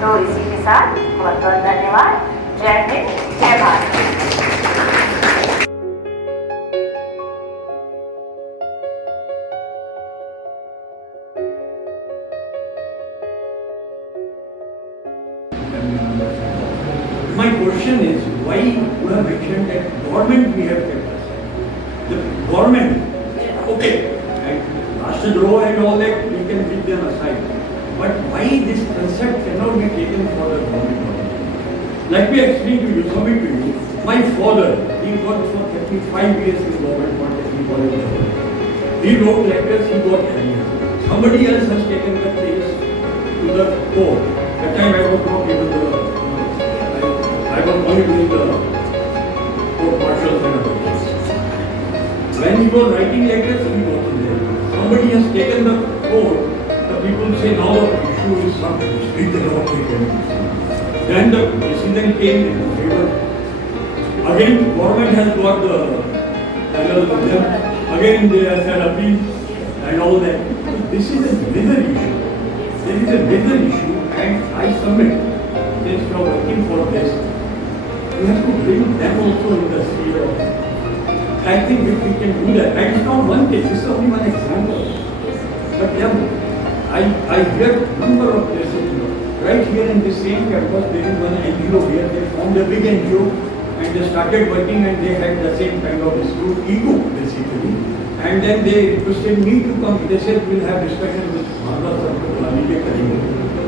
तो इसी के साथ बहुत बहुत धन्यवाद। जय हिंद, जय Bharat. My question is, why you have mentioned that government we have kept aside? The government, okay, and Rashtradrah and all that, we can keep them aside. But why this concept cannot be taken for the government? Let me explain to you, submit to you. My father, he worked for 35 years in government for technical government. He wrote letters, he got careers. Somebody else has taken the case to the court. That time I was not able to. I was only doing the court martial kind of things. When he was writing letters, he was there. Somebody has taken the court. The people say now the issue is something. Speak the law. Then the decision came in favor. Again, government has got the panel with them. Again, they have said appeal and all that. This is a major issue. There is a major issue, and I submit. Since we are working for this, we have to bring them also in the sphere of. I think if we can do that, and it's not one case, this is only one example. But yeah, I hear number of places, right here in the same campus, there is one NGO here, they formed a big NGO and they started working and they had the same kind of ego basically. And then they requested me to come, they said we'll have discussion with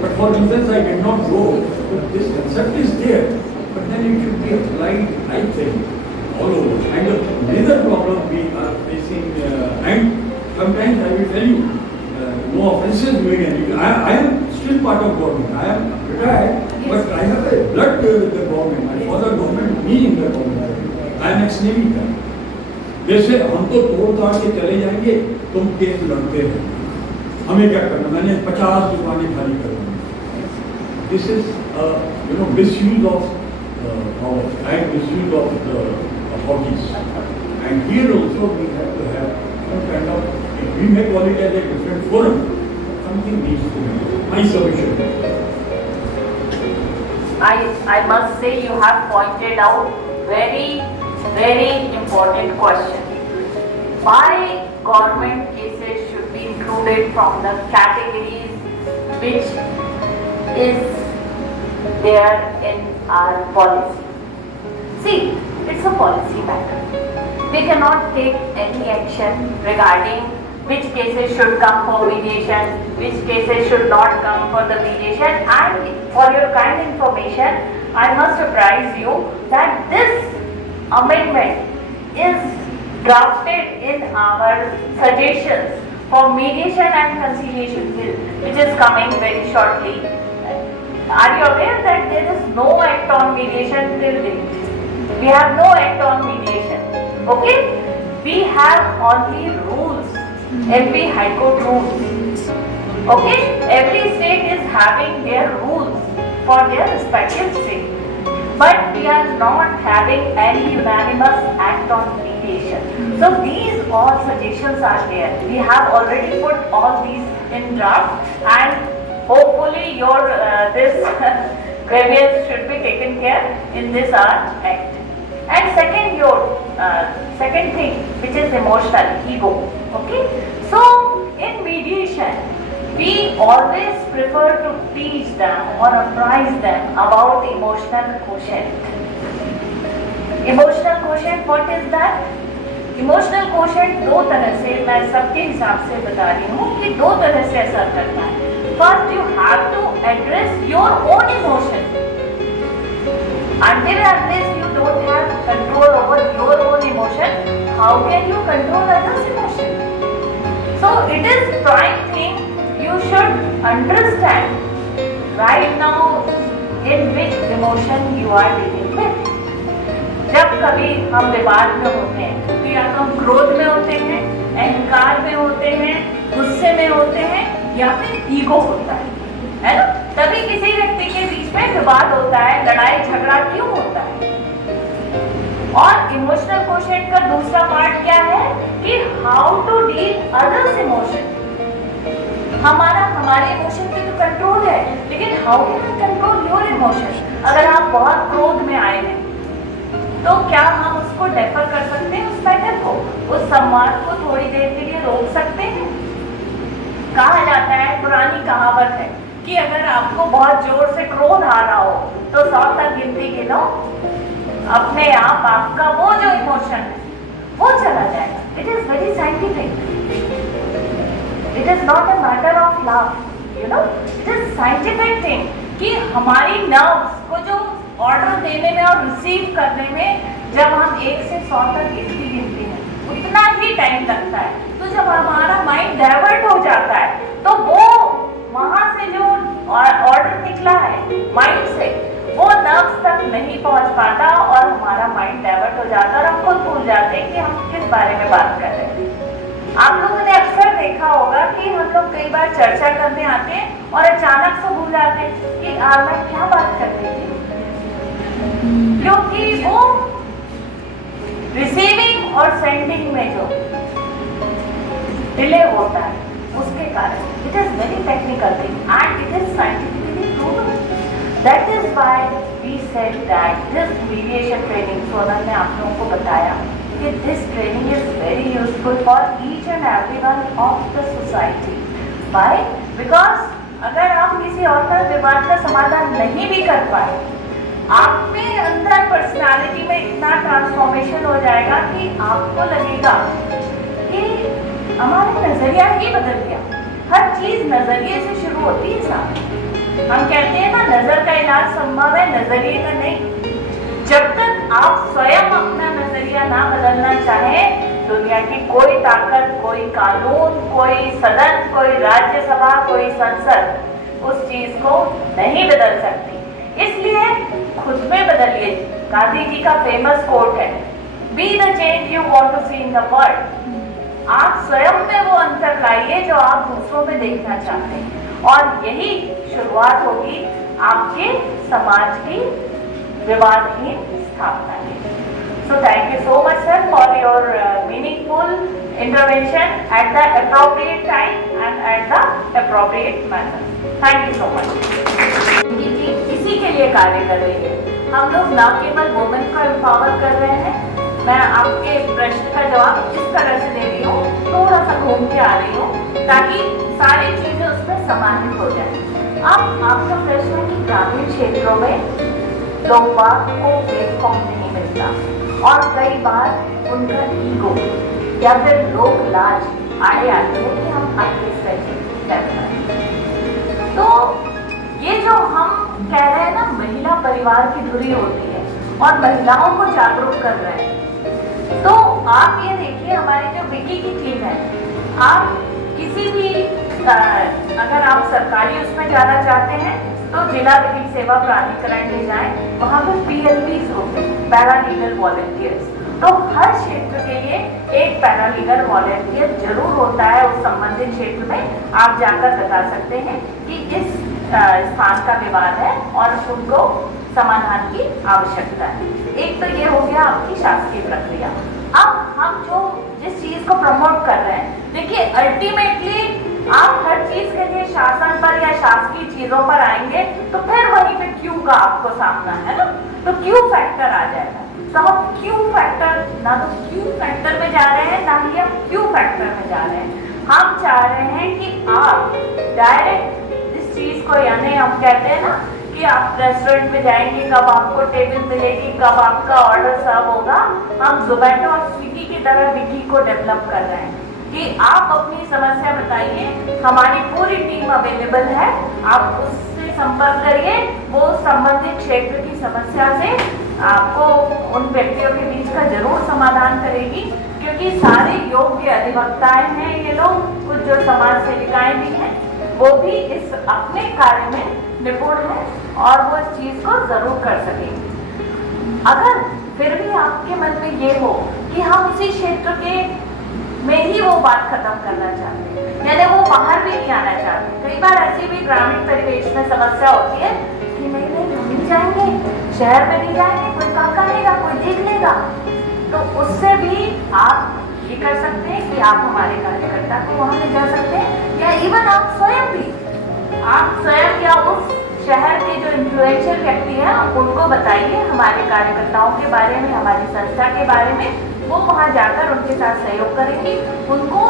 but for instance I did not go, but this concept is there. But then it should be applied, I think, all over. And the major problem we are facing, and sometimes I will tell you, no offenses made anything. I am still part of government. I am retired, but I have a blood with the government. My father government, me in the government. I am ex-Navy guy. जैसे हम तो तोड़ ताड़ के चले जाएंगे, तुम case लड़ते हो, हमें क्या करना? मैंने 50 दुकानें खाली करवाई। This is misuse of power and misuse of the authorities. And here also we have to have some kind of, if we may call it as a different forum, something needs to be. My submission. I must say you have pointed out very important question. Why government cases should be included from the categories which is there in our policy? See, it's a policy matter. We cannot take any action regarding which cases should come for mediation, which cases should not come for the mediation. And for your kind information, I must apprise you that this amendment is drafted in our suggestions for mediation and conciliation bill, which is coming very shortly. Are you aware that there is no act on mediation till date? We have no act on mediation. Okay? We have only rules, MP High Court rules. Okay? Every state is having their rules for their respective state. but we are not having any unanimous act on mediation. So these all suggestions are there. We have already put all these in draft, and hopefully your this grievance should be taken care in this our act. And second, your second thing, which is emotional ego. Okay, so in mediation, we always prefer to teach them or apprise them about emotional quotient. Emotional quotient, what is that? Emotional quotient दो तरह से, मैं सबके हिसाब से बता रही हूँ कि दो तरह से असर करता है. First, you have to address your own emotion. Until and unless you don't have control over your own emotion, how can you control others' emotion? So it is prime thing you should understand right now in which emotion you are dealing with. जब कभी हम विवाद में होते हैं तो या तो हम क्रोध में होते हैं, अहंकार में होते हैं, गुस्से में होते हैं, या फिर ईगो होता है ना? तभी किसी व्यक्ति के बीच में विवाद होता है, लड़ाई झगड़ा क्यों होता है? और इमोशनल क्वोशेंट का दूसरा पार्ट क्या है कि how to deal others emotion. हमारे इमोशन पे तो कंट्रोल है, लेकिन how can you control your emotion? अगर आप बहुत क्रोध में आए हैं तो क्या हम उसको डेफर कर सकते हैं, उस मैटर को, उस संवाद को थोड़ी देर के लिए रोक सकते हैं? कहा जाता है, पुरानी कहावत है कि अगर आपको बहुत जोर से क्रोध आ रहा हो तो 100 तक गिनती गिनो, अपने आप आपका वो जो इमोशन है वो चला जाएगा. It is very scientific. It is not a matter of love, you know, it is scientific thing कि हमारी नर्व्स को जो ऑर्डर देने में और रिसीव करने में जब हम 1 से 100 तक गिनते हैं उतना ही टाइम लगता है. तो जब हमारा माइंड डाइवर्ट हो जाता है तो वो वहां से जो ऑर्डर निकला है माइंड से वो नर्व्स तक नहीं पहुंच पाता और हमारा माइंड डाइवर्ट हो जाता है और हम खुद भूल जाते हैं कि हम किस बारे में बात कर रहे हैं. आप लोगों ने अक्सर देखा होगा कि हम लोग कई बार चर्चा करने आते हैं और अचानक से भूल जाते हैं कि मैं क्या बात कर रही थी, क्योंकि वो रिसीविंग और सेंडिंग में जो डिले होता है उसके कारण. It is very technical thing and it is scientifically proven. That is why we said that this mediation training, Sonal ने आप लोगों को बताया कि this training is very useful for each and everyone of the society. Why? Because अगर आप किसी और का विवाद का समाधान नहीं भी कर पाए, आप में अंदर पर्सनालिटी में इतना ट्रांसफॉर्मेशन हो जाएगा कि आपको लगेगा कि हमारा नजरिया ही बदल गया. हर चीज नजरिए से शुरू होती है साहब. हम कहते हैं ना, नजर का इलाज संभव है, नजरिए का नहीं. जब तक आप स्वयं अपना नजरिया ना बदलना चाहें, दुनिया की कोई ताकत, कोई कानून, कोई सदन, कोई राज्यसभा, कोई संसद उस चीज को नहीं बदल सकती. इसलिए खुद में बदलिए. गांधी जी का फेमस कोट है, be the change you want to see in the world. आप स्वयं में वो अंतर लाइए जो आप दूसरों में देखना चाहते हैं, और यही शुरुआत होगी आपके समाज की विवादहीन स्थापना की. So thank you so much sir for your meaningful intervention at the appropriate time and at the appropriate manner. Thank you so much. इसी के लिए कार्य कर रही है. हम लोग न केवल वुमेन को एम्पावर कर रहे हैं. मैं आपके प्रश्न का जवाब इस तरह से दे रही हूँ, थोड़ा सा घूम के आ रही हूँ ताकि सारी चीजें उसमें समाहित हो जाए. अब आपका प्रश्न है कि ग्रामीण क्षेत्रों में लोकवाद को प्लेटफॉर्म नहीं मिलता और कई बार उनका ईगो या फिर लोक लाज आड़े आते हैं कि हम आगे कैसे. तो ये जो हम कह रहे हैं ना, महिला परिवार की धुरी होती है और महिलाओं को जागरूक कर रहे हैं. तो आप ये देखिए, हमारी जो विकी की टीम है, आप किसी भी अगर आप सरकारी उसमें जाना चाहते हैं तो जिला विधिक सेवा प्राधिकरण में जाएं, वहाँ पर PLPs होते हैं, पैरालीगल वॉलंटियर्स. तो हर क्षेत्र के लिए एक पैरालीगल वॉलंटियर जरूर होता है उस संबंधित क्षेत्र में. आप जाकर बता सकते हैं कि इस स्थान का विवाद है और उनको समाधान की आवश्यकता है। एक तो ये हो गया आपकी शासकीय प्रक्रिया। अब हम जो जिस चीज को प्रमोट कर रहे हैं, देखिए अल्टीमेटली आप हर चीज के लिए शासन पर या शासकीय चीजों पर आएंगे तो फिर वहीं पे क्यों का आपको सामना है ना, तो क्यों फैक्टर आ जाएगा। तो हम क्यों फैक्टर, ना तो क्यों फैक्टर में जा रहे हैं, ना ही हम क्यों फैक्टर में जा रहे हैं। हम चाह रहे हैं कि आप डायरेक्ट इस चीज को, यानी हम कहते हैं ना कि आप रेस्टोरेंट में जाएंगे, कब आपको टेबल मिलेगी, कब आपका ऑर्डर सर्व होगा। हम जोमैटो और स्विगी की तरह विकी को डेवलप कर रहे हैं कि आप अपनी समस्या बताइए, हमारी पूरी टीम अवेलेबल है, आप उससे संपर्क करिए, वो संबंधित क्षेत्र की समस्या से आपको उन व्यक्तियों के बीच का जरूर समाधान करेगी। क्योंकि सारे योग्य अधिवक्ताएं हैं ये लोग, कुछ जो समाज सेविकाएं भी हैं, वो भी इस अपने कार्य में निपुण है और वो इस चीज को जरूर कर सकेंगे। अगर फिर भी आपके मन में ये हो कि हम उसी क्षेत्र के में ही वो बात खत्म करना चाहते हैं, यानी वो बाहर भी नहीं आना चाहते। कई बार ऐसी भी ग्रामीण परिवेश में समस्या होती है कि नहीं हम नहीं जाएंगे, शहर में नहीं जाएंगे, कोई काका आएगा, कोई देख लेगा। तो उससे भी आप ये कर सकते हैं कि आप हमारे कार्यकर्ता को वहां ले जा सकते हैं, या इवन आप स्वयं या उस शहर के जो इन्फ्लुएंशियल व्यक्ति हैं उनको बताइए हमारे कार्यकर्ताओं के बारे में, हमारी संस्था के बारे में। वो वहां जाकर उनके साथ सहयोग करेंगी, उनको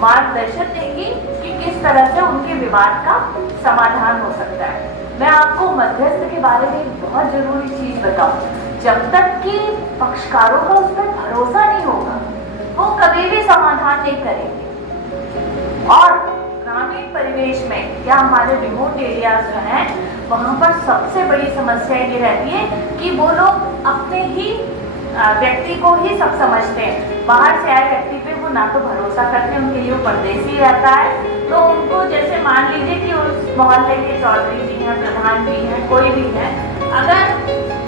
मार्गदर्शन देंगी कि किस तरह से उनके विवाद का समाधान हो सकता है। मैं आपको मध्यस्थ के बारे में बहुत जरूरी चीज बताऊं, जब तक कि पक्षकारों का उस पर भरोसा नहीं होगा वो कभी भी समाधान नहीं करेंगे। और ग्रामीण परिवेश में या हमारे रिमोट एरियाज जो हैं वहाँ पर सबसे बड़ी समस्या ये रहती है कि वो लोग अपने ही व्यक्ति को ही सब समझते हैं। बाहर से आए व्यक्ति पे वो ना तो भरोसा करते हैं, उनके लिए वो परदेसी रहता है। तो उनको जैसे मान लीजिए कि उस मोहल्ले के चौधरी जी हैं, प्रधान जी हैं, कोई भी है, अगर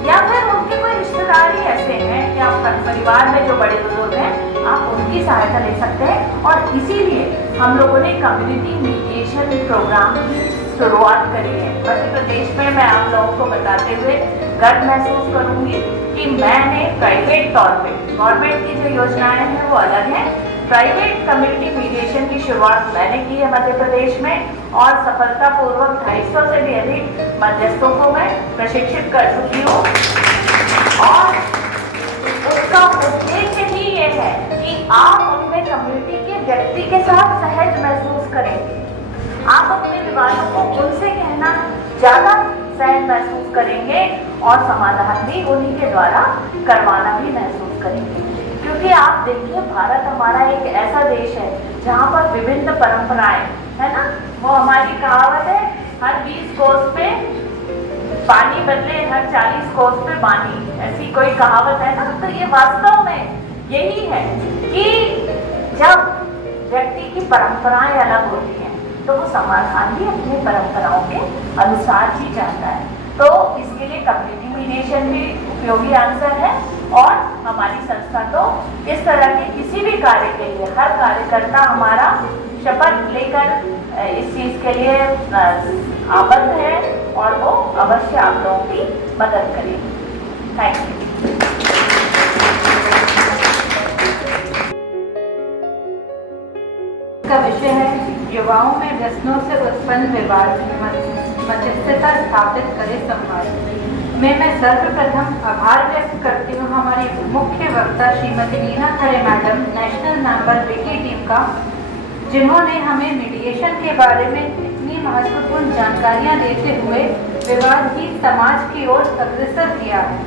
या फिर उनके कोई रिश्तेदार ही ऐसे हैं या परिवार में जो बड़े बुजुर्ग हैं, आप उनकी सहायता ले सकते हैं। और इसीलिए हम लोगों ने कम्युनिटी मीडिएशन प्रोग्राम की शुरुआत करी है मध्य प्रदेश में। मैं आप लोगों को बताते हुए गर्व महसूस करूंगी कि मैंने प्राइवेट तौर पे, गवर्नमेंट की जो योजनाएं हैं वो अलग हैं, प्राइवेट कम्युनिटी मीडिएशन की शुरुआत मैंने की है मध्य प्रदेश में और सफलतापूर्वक 250 से भी अधिक मध्यस्थों को मैं प्रशिक्षित कर चुकी हूँ। और उसका उद्देश्य ही ये है कि आप अपने कम्युनिटी के व्यक्ति के साथ सहज महसूस करेंगे, आप अपने विवादों को उनसे कहना ज्यादा सहज महसूस करेंगे और समाधान भी उन्हीं के द्वारा करवाना भी महसूस करेंगे। क्योंकि आप देखिए भारत हमारा एक ऐसा देश है जहाँ पर विभिन्न परंपराएं है ना, वो हमारी कहावत है हर 20 कोस पे पानी बदले हर 40 कोस पे पानी, ऐसी कोई कहावत है ना। तो ये वास्तव में यही है कि जब व्यक्ति की परंपराएं अलग होती हैं तो वो समाधान भी अपनी परंपराओं के अनुसार ही चाहता है। तो इसके लिए कम्युनिटी मीडिएशन भी उपयोगी आंसर है। और हमारी संस्था तो इस तरह के किसी भी कार्य के लिए हर कार्यकर्ता हमारा शपथ लेकर इस चीज के लिए आबद्ध है और वो अवश्य आप लोगों की मदद करेगी। Thank you. का विषय है युवाओं में व्यसनों से उत्पन्न विवाद, मध्यस्थता स्थापित करे संवाद। मैं सर्वप्रथम आभार व्यक्त करती हूँ हमारी मुख्य वक्ता श्रीमती Neena Khare madam, national member विकी टीम का, जिन्होंने हमें मीडिएशन के बारे में इतनी महत्वपूर्ण जानकारियाँ देते हुए विवादहीन समाज की ओर अग्रसर किया है।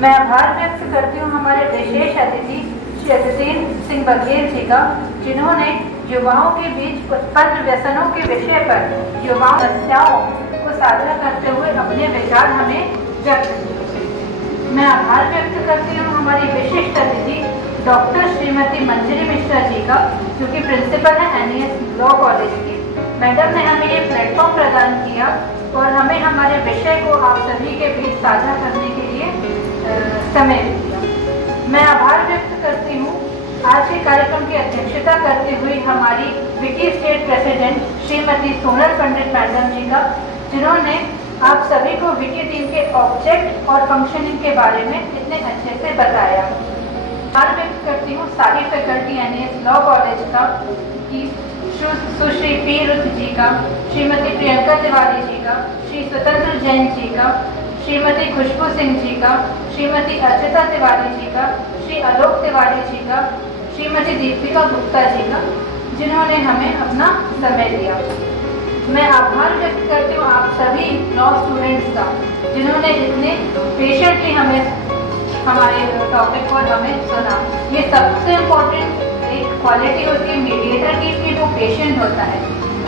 मैं आभार व्यक्त करती हूँ हमारे विशेष अतिथि श्री अजितेन सिंह बघेल जी का, जिन्होंने युवाओं के बीच उत्पन्न व्यसनों के विषय पर युवाओं समस्याओं को साझा करते हुए अपने विचार हमें व्यक्त किए। मैं आभार व्यक्त करती हूँ हमारी विशिष्ट अतिथि डॉक्टर श्रीमती मंजरी मिश्रा जी का, जो कि प्रिंसिपल है NES लॉ कॉलेज की। मैडम ने हमें ये प्लेटफॉर्म प्रदान किया और हमें हमारे विषय को आप सभी के बीच साझा करने के लिए समय दिया। मैं आभार व्यक्त करती हूँ आज के कार्यक्रम की अध्यक्षता करते हुए हमारी विकी स्टेट प्रेसिडेंट श्रीमती सोनल पंडित मैडम जी का, जिन्होंने आप सभी को विकी टीम के ऑब्जेक्ट और फंक्शनिंग के बारे में इतने अच्छे से बताया। आज व्यक्त करती हूँ सारी फैकल्टी NAS लॉ कॉलेज का कि सुश्री पी रुद्र जी का, श्रीमती प्रियंका तिवारी जी का, श्री स्वतंत्र जैन जी का, श्रीमती खुशबू सिंह जी का, श्रीमती अर्चिता तिवारी जी का, श्री आलोक तिवारी जी का, श्रीमती दीपिका गुप्ता जी का, जिन्होंने हमें अपना समय दिया। मैं आभार व्यक्त करती हूँ आप सभी लॉ स्टूडेंट्स का, जिन्होंने इतने पेशेंटली हमें हमारे टॉपिक पर हमें सुना। ये सबसे इम्पोर्टेंट एक क्वालिटी होती है मीडिएटर की कि वो पेशेंट होता है।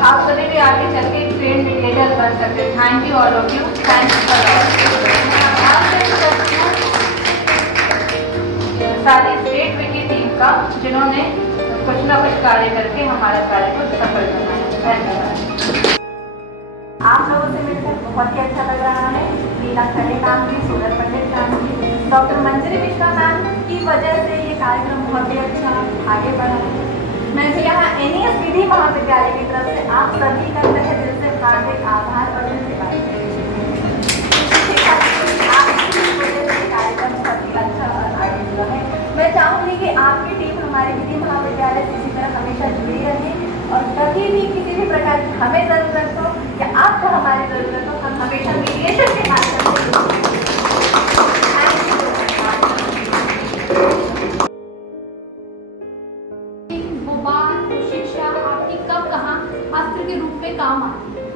आप सभी भी आगे चल के ट्रेन मीडिएटर बन सकते हैं। Thank you all of you. Thanks for मैं आभार व्यक्त करती हूँ सारी स्टेट विकी टीम का, जिन्होंने कुछ ना कुछ कार्य करके हमारे कार्य को सफल बनाया। धन्यवाद। आप लोगों से मिलकर बहुत ही अच्छा लग रहा है। लीला खड़े मैम की, सूरज पंडित मैम की, डॉक्टर मंजरी मिश्रा मैम की वजह से ये कार्यक्रम बहुत ही अच्छा आगे बढ़ा है। मैं भी यहाँ NAS विधि महाविद्यालय की तरफ से आप सभी का तहे दिल से हार्दिक आभार और धन्यवाद। कार्यक्रम बहुत ही अच्छा और आगे हुआ है। मैं चाहूँगी कि आपकी टीम हमारे विधि महाविद्यालय से इसी तरह हमेशा जुड़ी रहे और कभी भी किसी भी प्रकार की हमें ज़रूरत हो या आपको हमारी ज़रूरत हो, हम हमेशा मीडिएशन के माध्यम से वो बात, वो शिक्षा आपकी कब कहाँ अस्त्र के रूप में काम आती है।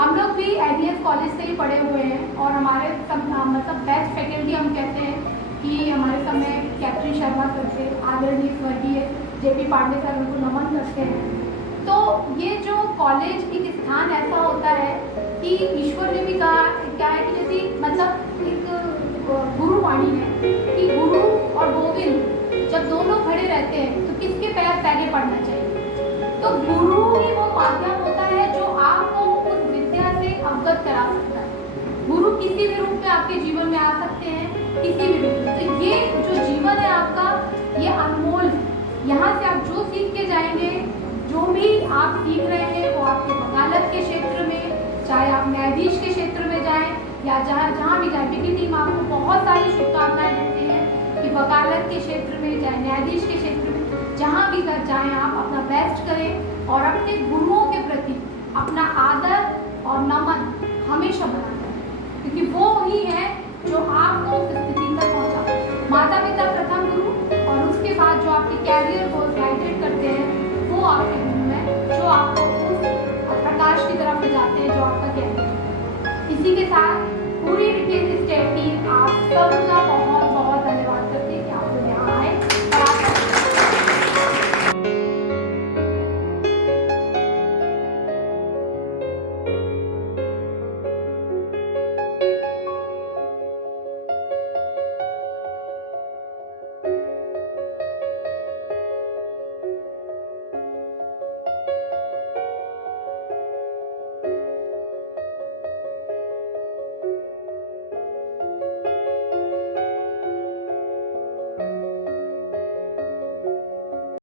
हम लोग भी NAS कॉलेज से ही पढ़े हुए हैं और हमारे सब मतलब बेस्ट फैकल्टी हम कहते हैं कि हमारे समय कैप्टन शर्मा सर थे, आदरणीय स्वर्गीय JP पांडे सर, उनको नमन करते हैं। तो ये जो कॉलेज एक स्थान ऐसा होता है कि ईश्वर ने भी कहा क्या है कि जैसे मतलब एक गुरुवाणी है कि गुरु और गोविंद जब दोनों खड़े रहते हैं तो किसके पैर पहले पड़ना चाहिए। तो गुरु ही वो माध्यम होता है जो आपको उस विद्या से अवगत करा सकता है। गुरु किसी भी रूप में आपके जीवन में आ सकते हैं, किसी भी रूप में। तो ये जो जीवन है आपका, ये अनमोल है। यहाँ से आप जो सीख के जाएंगे, जो भी आप सीख रहे हैं वो आपके वकालत के क्षेत्र में, चाहे आप न्यायाधीश के क्षेत्र में जाएं या जहाँ भी जाए, विकी टीम आपको बहुत सारी शुभकामनाएं देती है कि वकालत के क्षेत्र में, चाहे न्यायाधीश के क्षेत्र में, जहाँ भी जाएं आप अपना बेस्ट करें और अपने गुरुओं के प्रति अपना आदर और नमन हमेशा बनाते हैं, क्योंकि वो ही है जो आपको